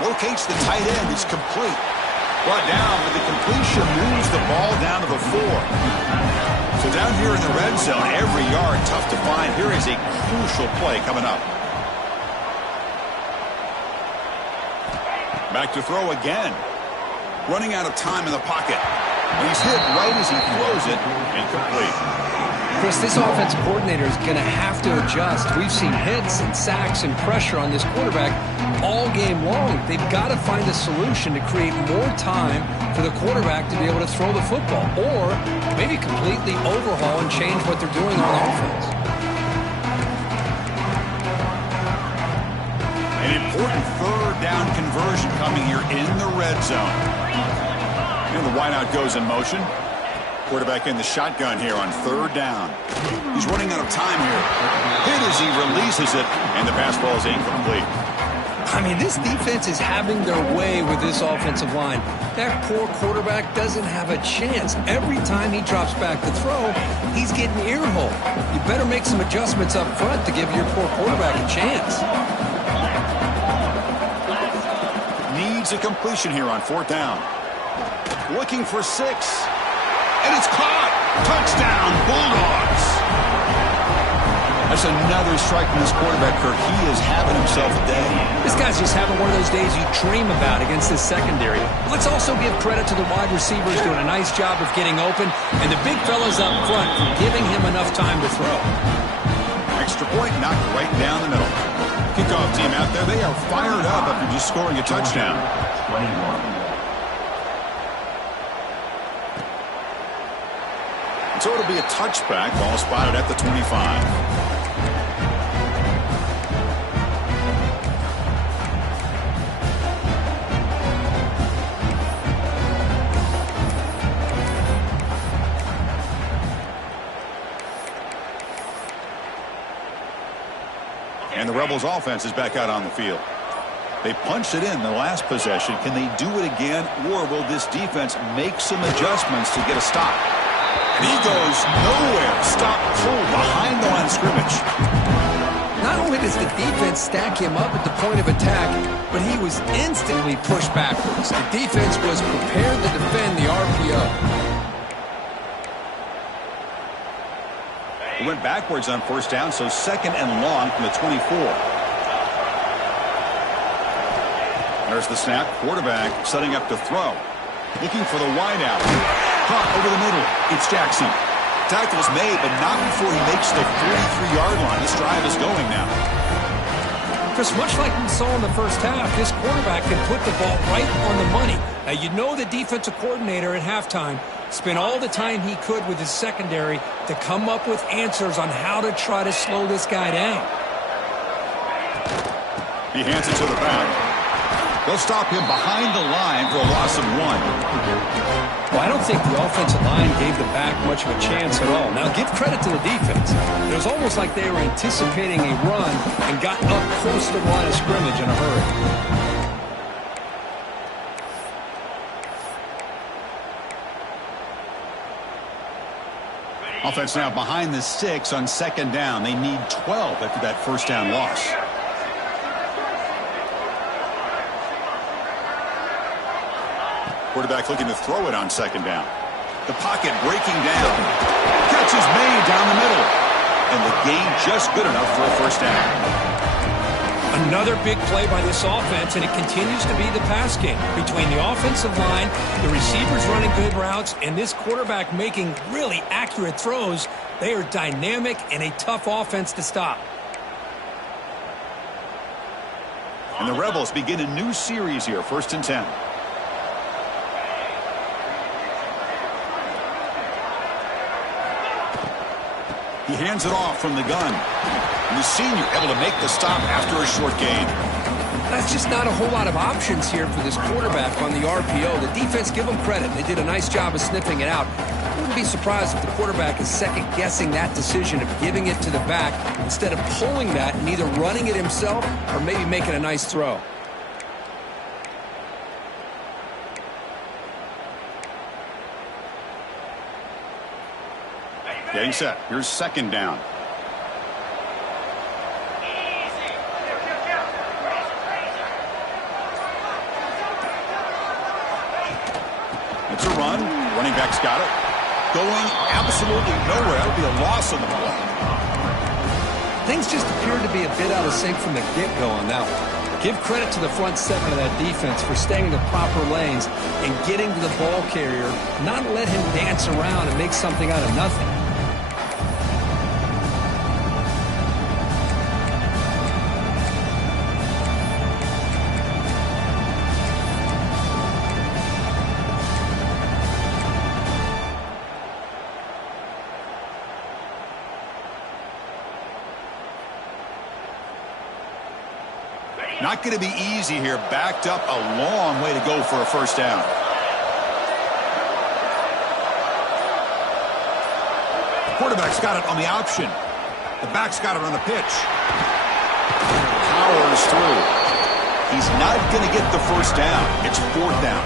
Locates the tight end. It's complete. Brought down, but the completion moves the ball down to the 4. So down here in the red zone, every yard tough to find. Here is a crucial play coming up. Back to throw again. Running out of time in the pocket. And he's hit right as he throws it. Incomplete. Chris, this offensive coordinator is going to have to adjust. We've seen hits and sacks and pressure on this quarterback all game long. They've got to find a solution to create more time for the quarterback to be able to throw the football, or maybe completely overhaul and change what they're doing on offense. An important third down conversion coming here in the red zone. And the wideout goes in motion. Quarterback in the shotgun here on third down. He's running out of time here. Hit as he releases it, and the pass ball is incomplete. I mean, this defense is having their way with this offensive line. That poor quarterback doesn't have a chance. Every time he drops back to throw, he's getting earholed. You better make some adjustments up front to give your poor quarterback a chance. Need needs a completion here on 4th down. Looking for 6. And it's caught. Touchdown, Bulldogs. That's another strike from this quarterback, Kirk. He is having himself a day. This guy's just having one of those days you dream about against this secondary. But let's also give credit to the wide receivers doing a nice job of getting open, and the big fellas up front for giving him enough time to throw. Extra point knocked right down the middle. Kickoff team out there, they are fired up after just scoring a touchdown. 21. So it'll be a touchback. Ball spotted at the 25. And the Rebels offense is back out on the field. They punched it in the last possession. Can they do it again, or will this defense make some adjustments to get a stop? And he goes nowhere. Stop pull behind the line of scrimmage. Not only does the defense stack him up at the point of attack, but he was instantly pushed backwards. The defense was prepared to defend the RPO. He went backwards on 1st down, so 2nd and long from the 24. There's the snap. Quarterback setting up to throw. Looking for the wideout. Caught over the middle. It's Jackson. Tackle's made, but not before he makes the 43-yard line. This drive is going now. Chris, much like we saw in the first half, this quarterback can put the ball right on the money. Now, you know the defensive coordinator at halftime spent all the time he could with his secondary to come up with answers on how to try to slow this guy down. He hands it to the back. They'll stop him behind the line for a loss of 1. Well, I don't think the offensive line gave the back much of a chance at all. Now, give credit to the defense. It was almost like they were anticipating a run and got up close to the line of scrimmage in a hurry. Offense now behind the 6 on 2nd down. They need 12 after that 1st down loss. Quarterback looking to throw it on 2nd down. The pocket breaking down. Catch is made down the middle. And the gain just good enough for a 1st down. Another big play by this offense, and it continues to be the pass game. Between the offensive line, the receivers running good routes, and this quarterback making really accurate throws, they are dynamic and a tough offense to stop. And the Rebels begin a new series here, 1st and 10. He hands it off from the gun. And the senior able to make the stop after a short gain. That's just not a whole lot of options here for this quarterback on the RPO. The defense, give them credit. They did a nice job of sniffing it out. I wouldn't be surprised if the quarterback is second-guessing that decision of giving it to the back instead of pulling that and either running it himself or maybe making a nice throw. Getting set. Here's 2nd down. It's a run. Running back's got it. Going absolutely nowhere. That'll be a loss on the play. Things just appeared to be a bit out of sync from the get-go on that one. Give credit to the front 7 of that defense for staying in the proper lanes and getting to the ball carrier, not let him dance around and make something out of nothing. Not going to be easy here. Backed up a long way to go for a 1st down. The quarterback's got it on the option. The back's got it on the pitch. Powers through. He's not going to get the 1st down. It's 4th down.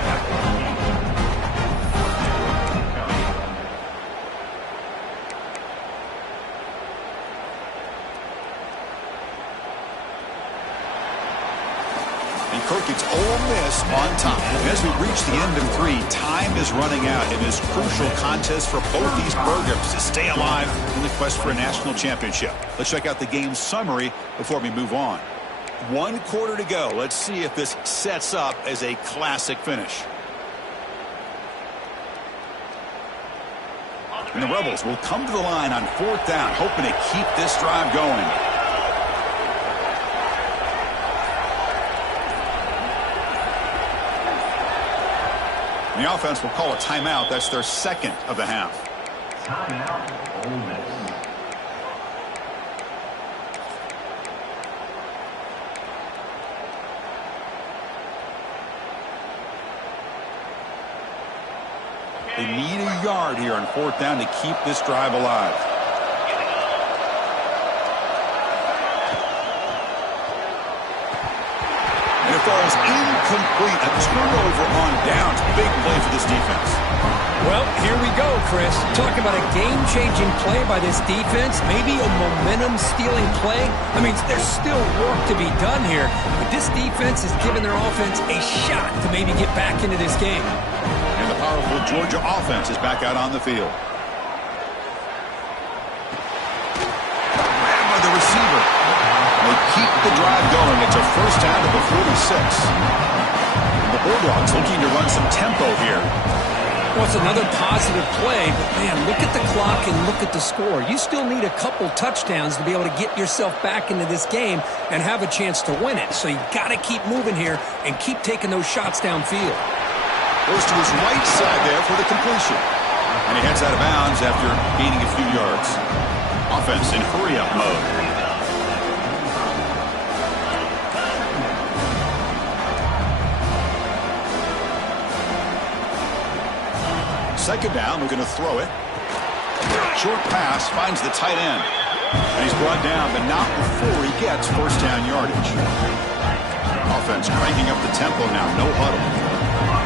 And Kirk gets Ole Miss on top. And as we reach the end of 3, time is running out in this crucial contest for both these programs to stay alive in the quest for a national championship. Let's check out the game summary before we move on. 1 quarter to go. Let's see if this sets up as a classic finish. And the Rebels will come to the line on 4th down, hoping to keep this drive going. And the offense will call a timeout. That's their 2nd of the half. Timeout, Ole Miss. They need a yard here on 4th down to keep this drive alive. And it falls incomplete. A turnover on downs. Big play for this defense. Well, here we go, Chris. Talk about a game-changing play by this defense. Maybe a momentum-stealing play. I mean, there's still work to be done here, but this defense has given their offense a shot to maybe get back into this game. And the powerful Georgia offense is back out on the field. Grabbed by the receiver. They keep the drive going. It's a 1st down to the 46. And the Bulldogs looking to run some tempo here. Well, it's another positive play, but man, look at the clock and look at the score. You still need a couple touchdowns to be able to get yourself back into this game and have a chance to win it. So you got to keep moving here and keep taking those shots downfield. Goes to his right side there for the completion. And he heads out of bounds after gaining a few yards. Offense in hurry-up mode. 2nd down, looking to throw it. Short pass, finds the tight end. And he's brought down, but not before he gets 1st down yardage. Offense cranking up the tempo now, no huddle.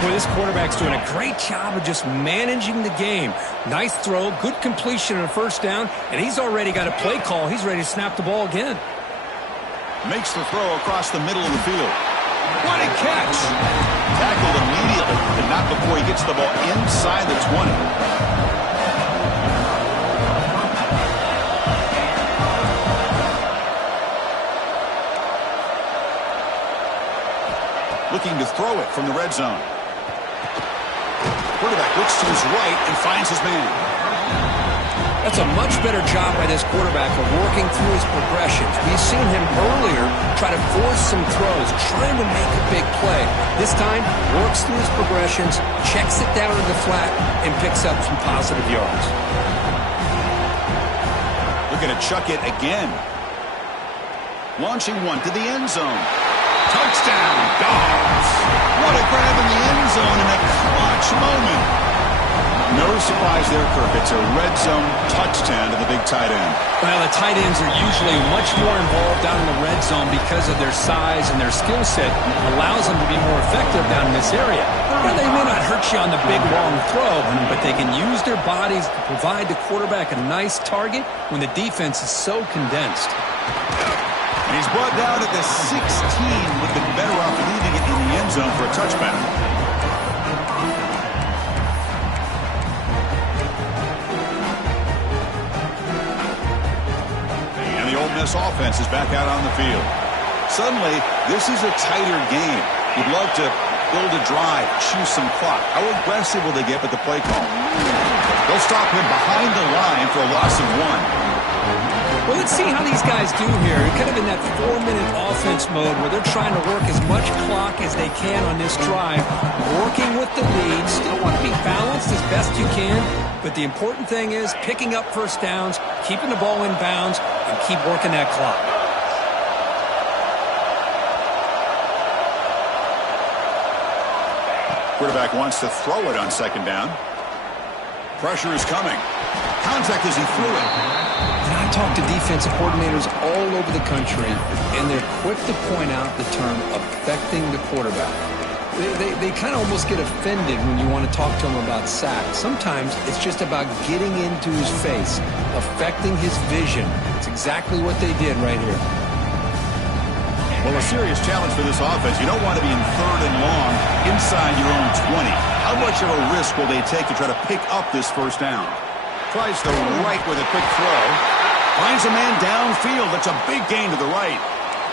Boy, this quarterback's doing a great job of just managing the game. Nice throw, good completion on a 1st down, and he's already got a play call. He's ready to snap the ball again. Makes the throw across the middle of the field. What a catch! Tackled immediately, but not before he gets the ball inside the 20. Looking to throw it from the red zone. Quarterback looks to his right and finds his man. That's a much better job by this quarterback of working through his progressions. We've seen him earlier try to force some throws, trying to make a big play. This time, works through his progressions, checks it down to the flat, and picks up some positive yards. Looking to chuck it again. Launching one to the end zone. Touchdown, Dogs! What a grab in the end zone in a clutch moment. No surprise there, Kirk. It's a red zone touchdown to the big tight end. Well, the tight ends are usually much more involved down in the red zone because of their size and their skill set. Allows them to be more effective down in this area. Now, they may not hurt you on the big, long throw, but they can use their bodies to provide the quarterback a nice target when the defense is so condensed. And he's brought down at the 16. Would have been better off leaving it in the end zone for a touchback. This offense is back out on the field. Suddenly, this is a tighter game. You'd love to build a drive, choose some clock. How aggressive will they get with the play call? They'll stop him behind the line for a loss of 1. Well, let's see how these guys do here. Kind of in that 4-minute offense mode where they're trying to work as much clock as they can on this drive, working with the lead. Still want to be balanced as best you can, but the important thing is picking up 1st downs, keeping the ball in bounds, and keep working that clock. Quarterback wants to throw it on 2nd down. Pressure is coming. Contact as he threw it. And I talk to defensive coordinators all over the country, and they're quick to point out the term affecting the quarterback. They kind of almost get offended when you want to talk to them about sacks. Sometimes it's just about getting into his face, affecting his vision. It's exactly what they did right here. Well, a serious challenge for this offense. You don't want to be in 3rd and long inside your own 20. How much of a risk will they take to try to pick up this first down? Tries the right with a quick throw. Finds a man downfield. That's a big gain to the right.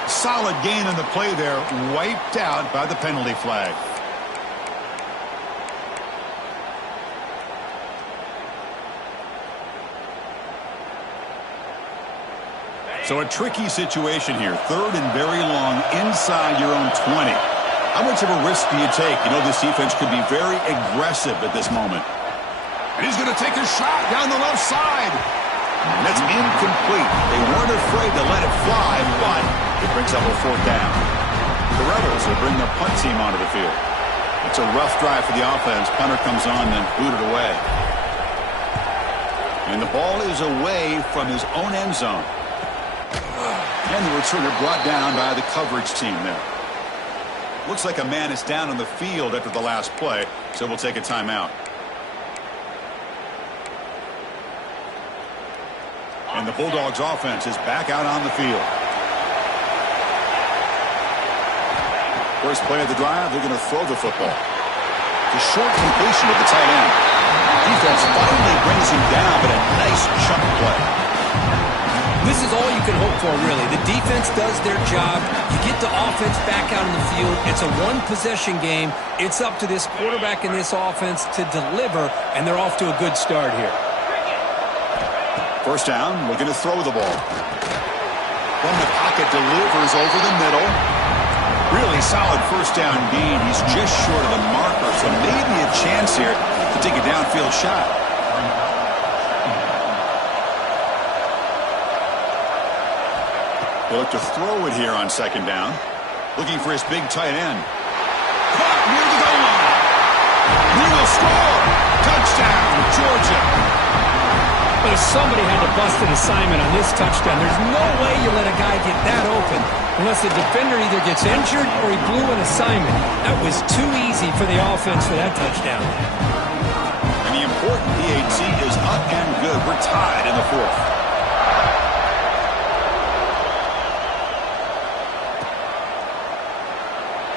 Solid gain on the play there. Wiped out by the penalty flag. So a tricky situation here. 3rd and very long inside your own 20. How much of a risk do you take? You know, this defense could be very aggressive at this moment. And he's going to take a shot down the left side. And that's incomplete. They weren't afraid to let it fly, but it brings up a 4th down. The Rebels will bring their punt team onto the field. It's a rough drive for the offense. Punter comes on and booted away. And the ball is away from his own end zone. And the returner brought down by the coverage team there. Looks like a man is down on the field after the last play, so we'll take a timeout. And the Bulldogs offense is back out on the field. First play of the drive, they're going to throw the football. It's a short completion with the tight end. Defense finally brings him down, but a nice chunk play. This is all you can hope for, really. The defense does their job. You get the offense back out in the field. It's a one-possession game. It's up to this quarterback and this offense to deliver, and they're off to a good start here. First down, we're going to throw the ball. From the pocket, delivers over the middle. Really solid first down gain. He's just short of the marker, so maybe a chance here to take a downfield shot. He'll look to throw it here on 2nd down. Looking for his big tight end. Caught near the goal line. He will score. Touchdown, Georgia. But if somebody had to bust an assignment on this touchdown, there's no way you let a guy get that open unless the defender either gets injured or he blew an assignment. That was too easy for the offense for that touchdown. And the important PAT is up and good. We're tied in the 4th.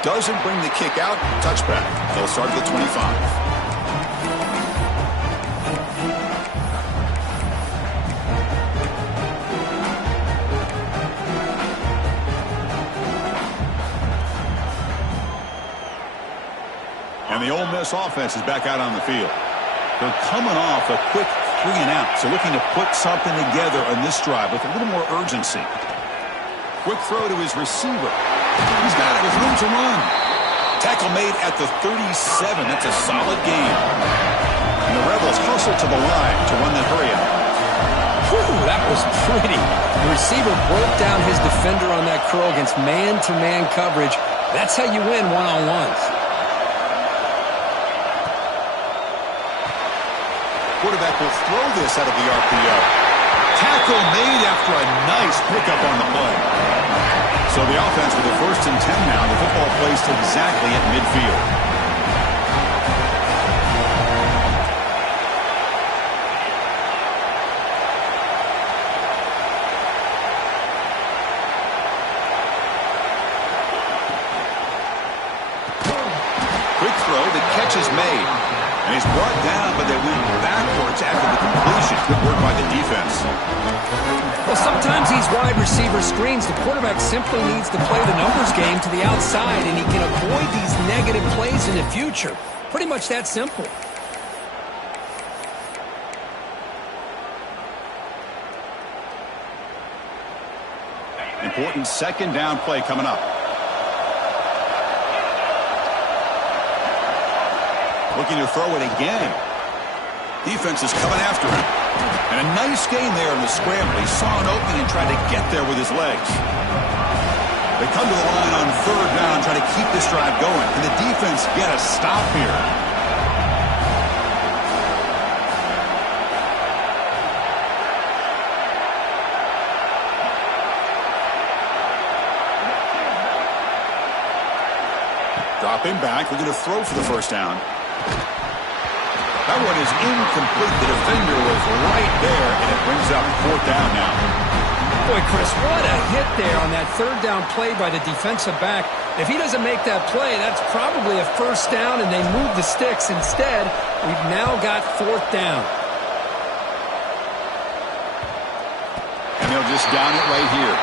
Doesn't bring the kick out. Touchback. They'll start at the 25. And the Ole Miss offense is back out on the field. They're coming off a quick 3 and out, so looking to put something together on this drive with a little more urgency. Quick throw to his receiver. He's got it with room to run. Tackle made at the 37. That's a solid gain. And the Rebels hustle to the line to run that hurry out. Whew, that was pretty. The receiver broke down his defender on that curl against man-to-man coverage. That's how you win one-on-ones. Quarterback will throw this out of the RPO. Tackle made after a nice pickup on the play. So the offense with the 1st and 10 now. The football placed exactly at midfield. Quick throw. The catch is made. And he's brought down, but they went backwards after the completion. Good work by the defense. Well, sometimes these wide receiver screens, the quarterback simply needs to play the numbers game to the outside, and he can avoid these negative plays in the future. Pretty much that simple. Important 2nd down play coming up. Looking to throw it again. Defense is coming after him. And a nice gain there in the scramble. He saw an opening and tried to get there with his legs. They come to the line on 3rd down, try to keep this drive going. Can the defense get a stop here? Dropping back, looking to throw for the 1st down. That one is incomplete. The defender was right there, and it brings up 4th down now. Boy, Chris, what a hit there on that third down play by the defensive back. If he doesn't make that play, that's probably a first down, and they move the sticks. Instead, we've now got fourth down. And they'll just down it right here.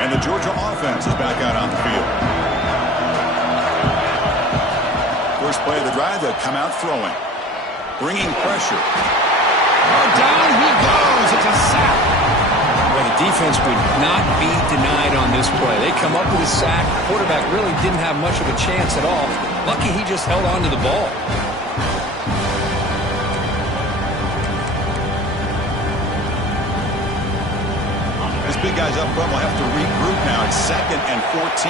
And the Georgia offense is back out on the field. First play of the drive, they'll come out throwing. Bringing pressure. Oh, down he goes. It's a sack. Well, the defense would not be denied on this play. They come up with a sack. The quarterback really didn't have much of a chance at all. Lucky he just held on to the ball. These big guys up front will have to regroup now. It's 2nd and 14.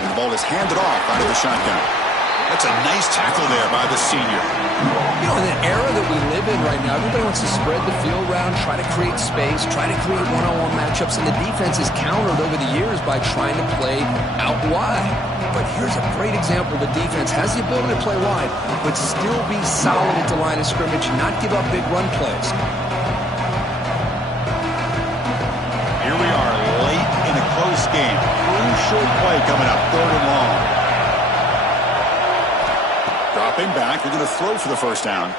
And the ball is handed off out of the shotgun. That's a nice tackle there by the senior. You know, in the era that we live in right now, everybody wants to spread the field around, try to create space, try to create one-on-one matchups, and the defense is countered over the years by trying to play out wide. But here's a great example. The defense has the ability to play wide, but still be solid at the line of scrimmage, not give up big run plays. Here we are, late in a close game. Crucial play coming up, 3rd and long. Dropping back, they're going to throw for the first down.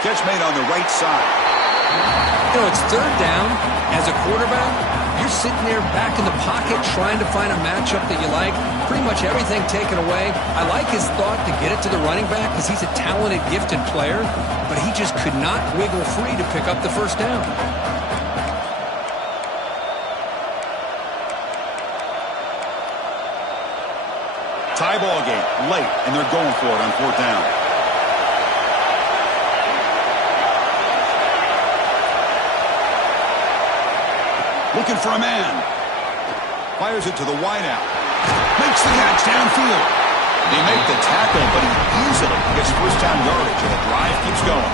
Catch made on the right side. You know, it's 3rd down. As a quarterback, you're sitting there back in the pocket trying to find a matchup that you like. Pretty much everything taken away. I like his thought to get it to the running back because he's a talented, gifted player, but he just could not wiggle free to pick up the first down. Tie ball game, late, and they're going for it on 4th down. Looking for a man. Fires it to the wideout. Makes the catch downfield. They make the tackle, but he easily gets first down yardage, and the drive keeps going.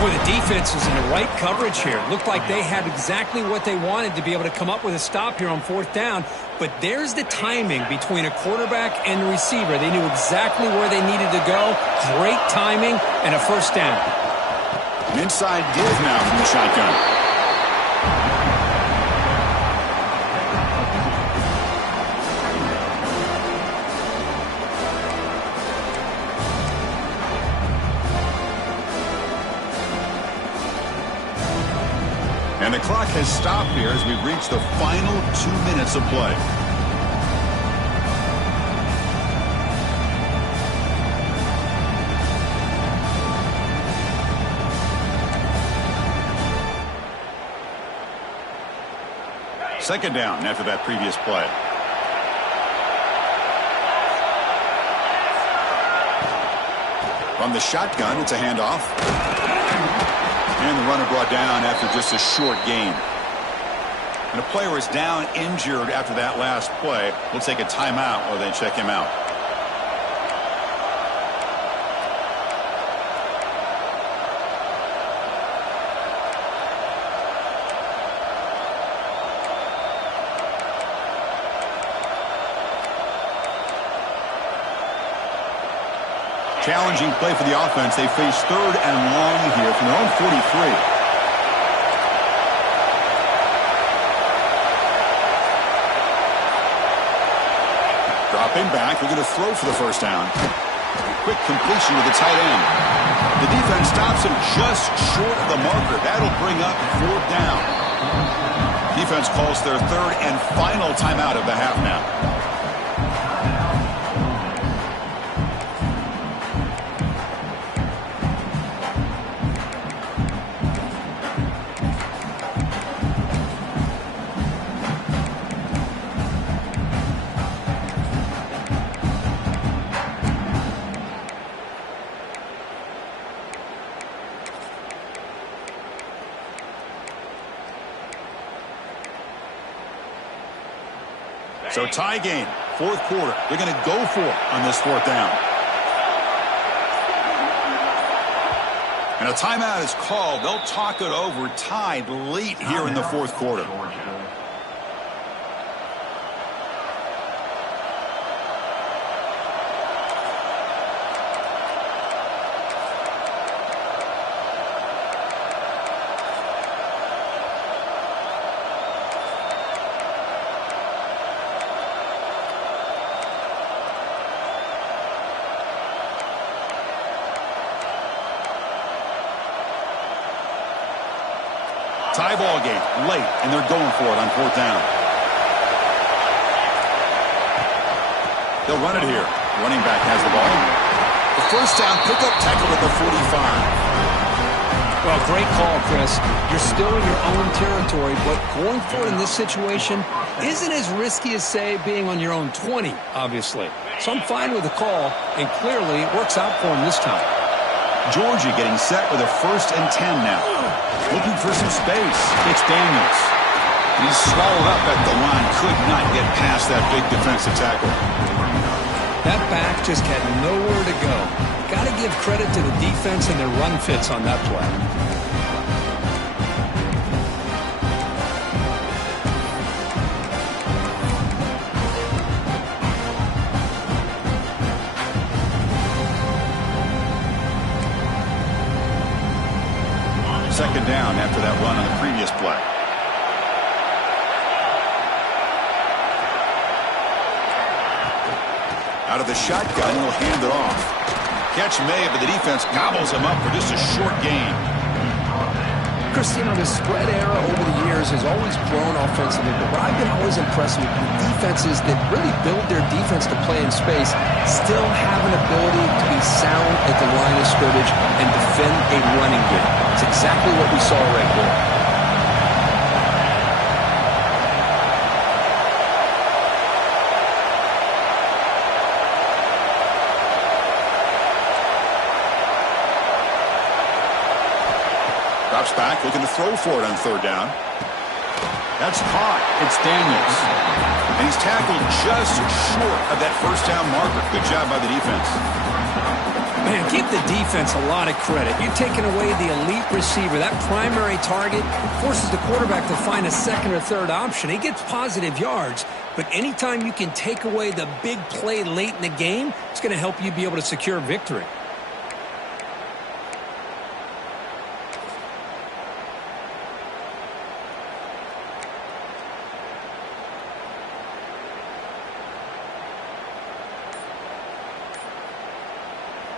Boy, the defense was in the right coverage here. Looked like they had exactly what they wanted to be able to come up with a stop here on 4th down. But there's the timing between a quarterback and the receiver. They knew exactly where they needed to go. Great timing and a first down. An inside give now from the shotgun. And the clock has stopped here as we reach the final 2 minutes of play. Second down after that previous play. From the shotgun, it's a handoff. And the runner brought down after just a short gain. And a player is down injured after that last play. We'll take a timeout while they check him out. Challenging play for the offense. They face 3rd and long here from their own 43. Dropping back. They're going to throw for the first down. Quick completion to the tight end. The defense stops him just short of the marker. That'll bring up 4th down. Defense calls their 3rd and final timeout of the half now. So tie game, fourth quarter. They're going to go for it on this fourth down. And a timeout is called. They'll talk it over, tied late here in the fourth quarter. Tie ball game late, and they're going for it on fourth down. They'll run it here. Running back has the ball. The first down pickup tackle at the 45. Well, great call, Chris. You're still in your own territory, but going for it in this situation isn't as risky as, say, being on your own 20, obviously. So I'm fine with the call, and clearly it works out for him this time. Georgia getting set with a 1st and 10 now. Looking for some space. It's Daniels. He's swallowed up at the line. Could not get past that big defensive tackle. That back just had nowhere to go. Got to give credit to the defense and their run fits on that play. Second down after that run on the previous play. Out of the shotgun, he'll hand it off. Catch made, but the defense gobbles him up for just a short gain. Chris, you know, the spread era over the years has always grown offensively, but what I've been always impressed with defenses that really build their defense to play in space still have an ability to be sound at the line of scrimmage and defend a running game. It's exactly what we saw right there. Drops back, looking to throw for it on third down. That's caught. It's Daniels. And he's tackled just short of that first down marker. Good job by the defense. Man, give the defense a lot of credit. You're taking away the elite receiver. That primary target forces the quarterback to find a second or third option. He gets positive yards, but anytime you can take away the big play late in the game, it's going to help you be able to secure victory.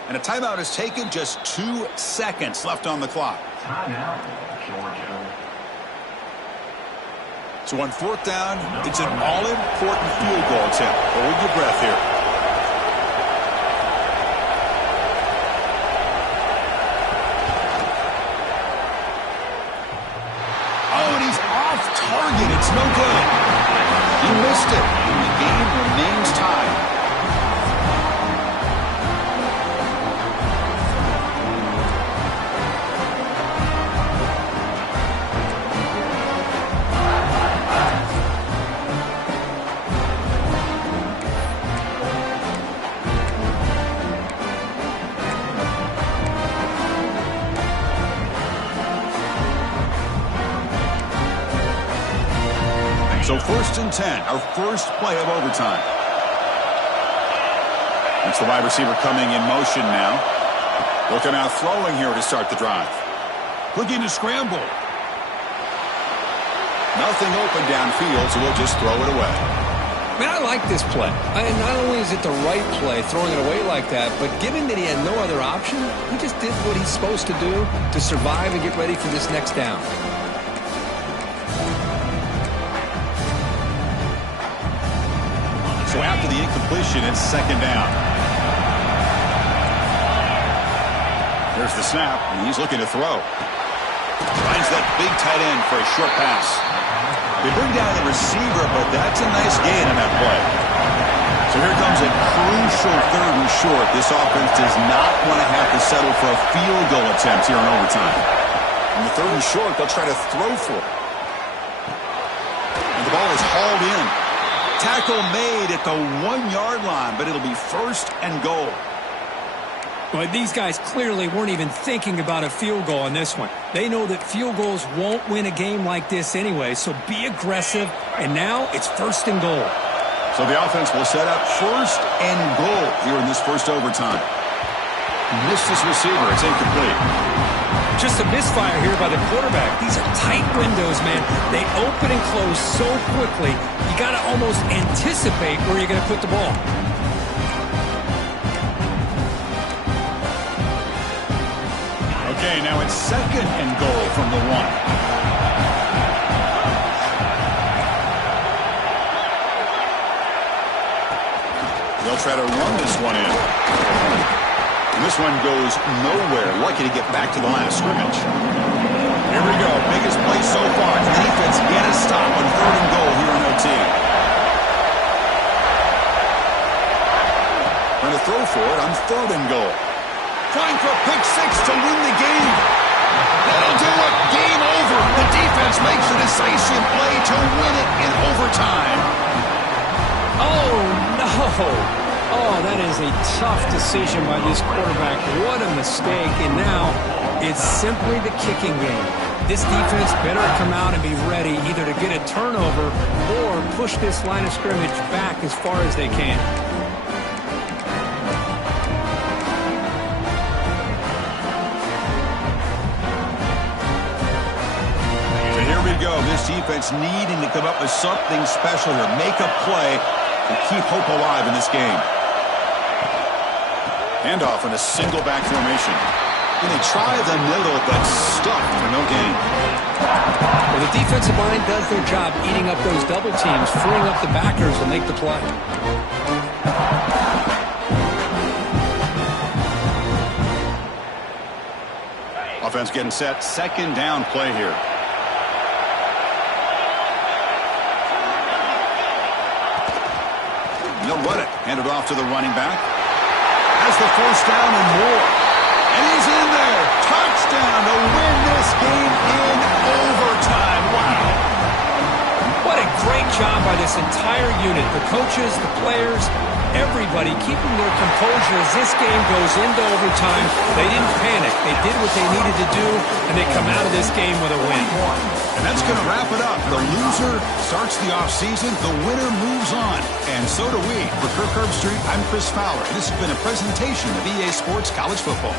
And a timeout is taken. Just 2 seconds left on the clock. Timeout, Georgia. So on fourth down, it's an all-important field goal attempt. Hold your breath here. Oh, and he's off target. It's no good. He missed it. And the game remains tied. So 1st and 10, our first play of overtime. It's the wide receiver coming in motion now. Looking out throwing here to start the drive. Looking to scramble. Nothing open downfield, so we'll just throw it away. Man, I like this play. And not only is it the right play, throwing it away like that, but given that he had no other option, he just did what he's supposed to do to survive and get ready for this next down. So after the incompletion, it's second down. There's the snap, and he's looking to throw. Finds that big tight end for a short pass. They bring down the receiver, but that's a nice gain on that play. So here comes a crucial 3rd and short. This offense does not want to have to settle for a field goal attempt here in overtime. In the 3rd and short, they'll try to throw for it. And the ball is hauled in. tackle made at the 1-yard line, but it'll be first and goal. Well, these guys clearly weren't even thinking about a field goal on this one. They know that field goals won't win a game like this anyway, so be aggressive, and now it's first and goal. So the offense will set up first and goal here in this first overtime. Missed his receiver. It's incomplete. Just a misfire here by the quarterback. These are tight windows, man. They open and close so quickly, you got to almost anticipate where you're going to put the ball. Okay, now it's second and goal from the 1. They'll try to run this one in. And this one goes nowhere. Lucky to get back to the line of scrimmage. Here we go. Biggest play so far. The defense get a stop on third and goal here in OT. Trying to throw for it on third and goal. Trying for a pick six to win the game. That'll do it. Game over. The defense makes a decisive play to win it in overtime. Oh, no. Oh, that is a tough decision by this quarterback. What a mistake. And now it's simply the kicking game. This defense better come out and be ready either to get a turnover or push this line of scrimmage back as far as they can. Here we go. This defense needing to come up with something special here. Make a play to keep hope alive in this game. Handoff in a single back formation. And they try the middle, but stuck for no gain. Well, the defensive line does their job eating up those double teams, freeing up the backers to make the play. Offense getting set. Second down play here. They'll run it. Hand it off to the running back. Has the first down and more. And he's in there. Touchdown to win this game in overtime. Wow. What a great job by this entire unit. The coaches, the players, everybody keeping their composure as this game goes into overtime. They didn't panic. They did what they needed to do, and they come out of this game with a win. And that's going to wrap it up. The loser starts the offseason. The winner moves on. And so do we. For Kirk Herbstreit, I'm Chris Fowler. This has been a presentation of EA Sports College Football.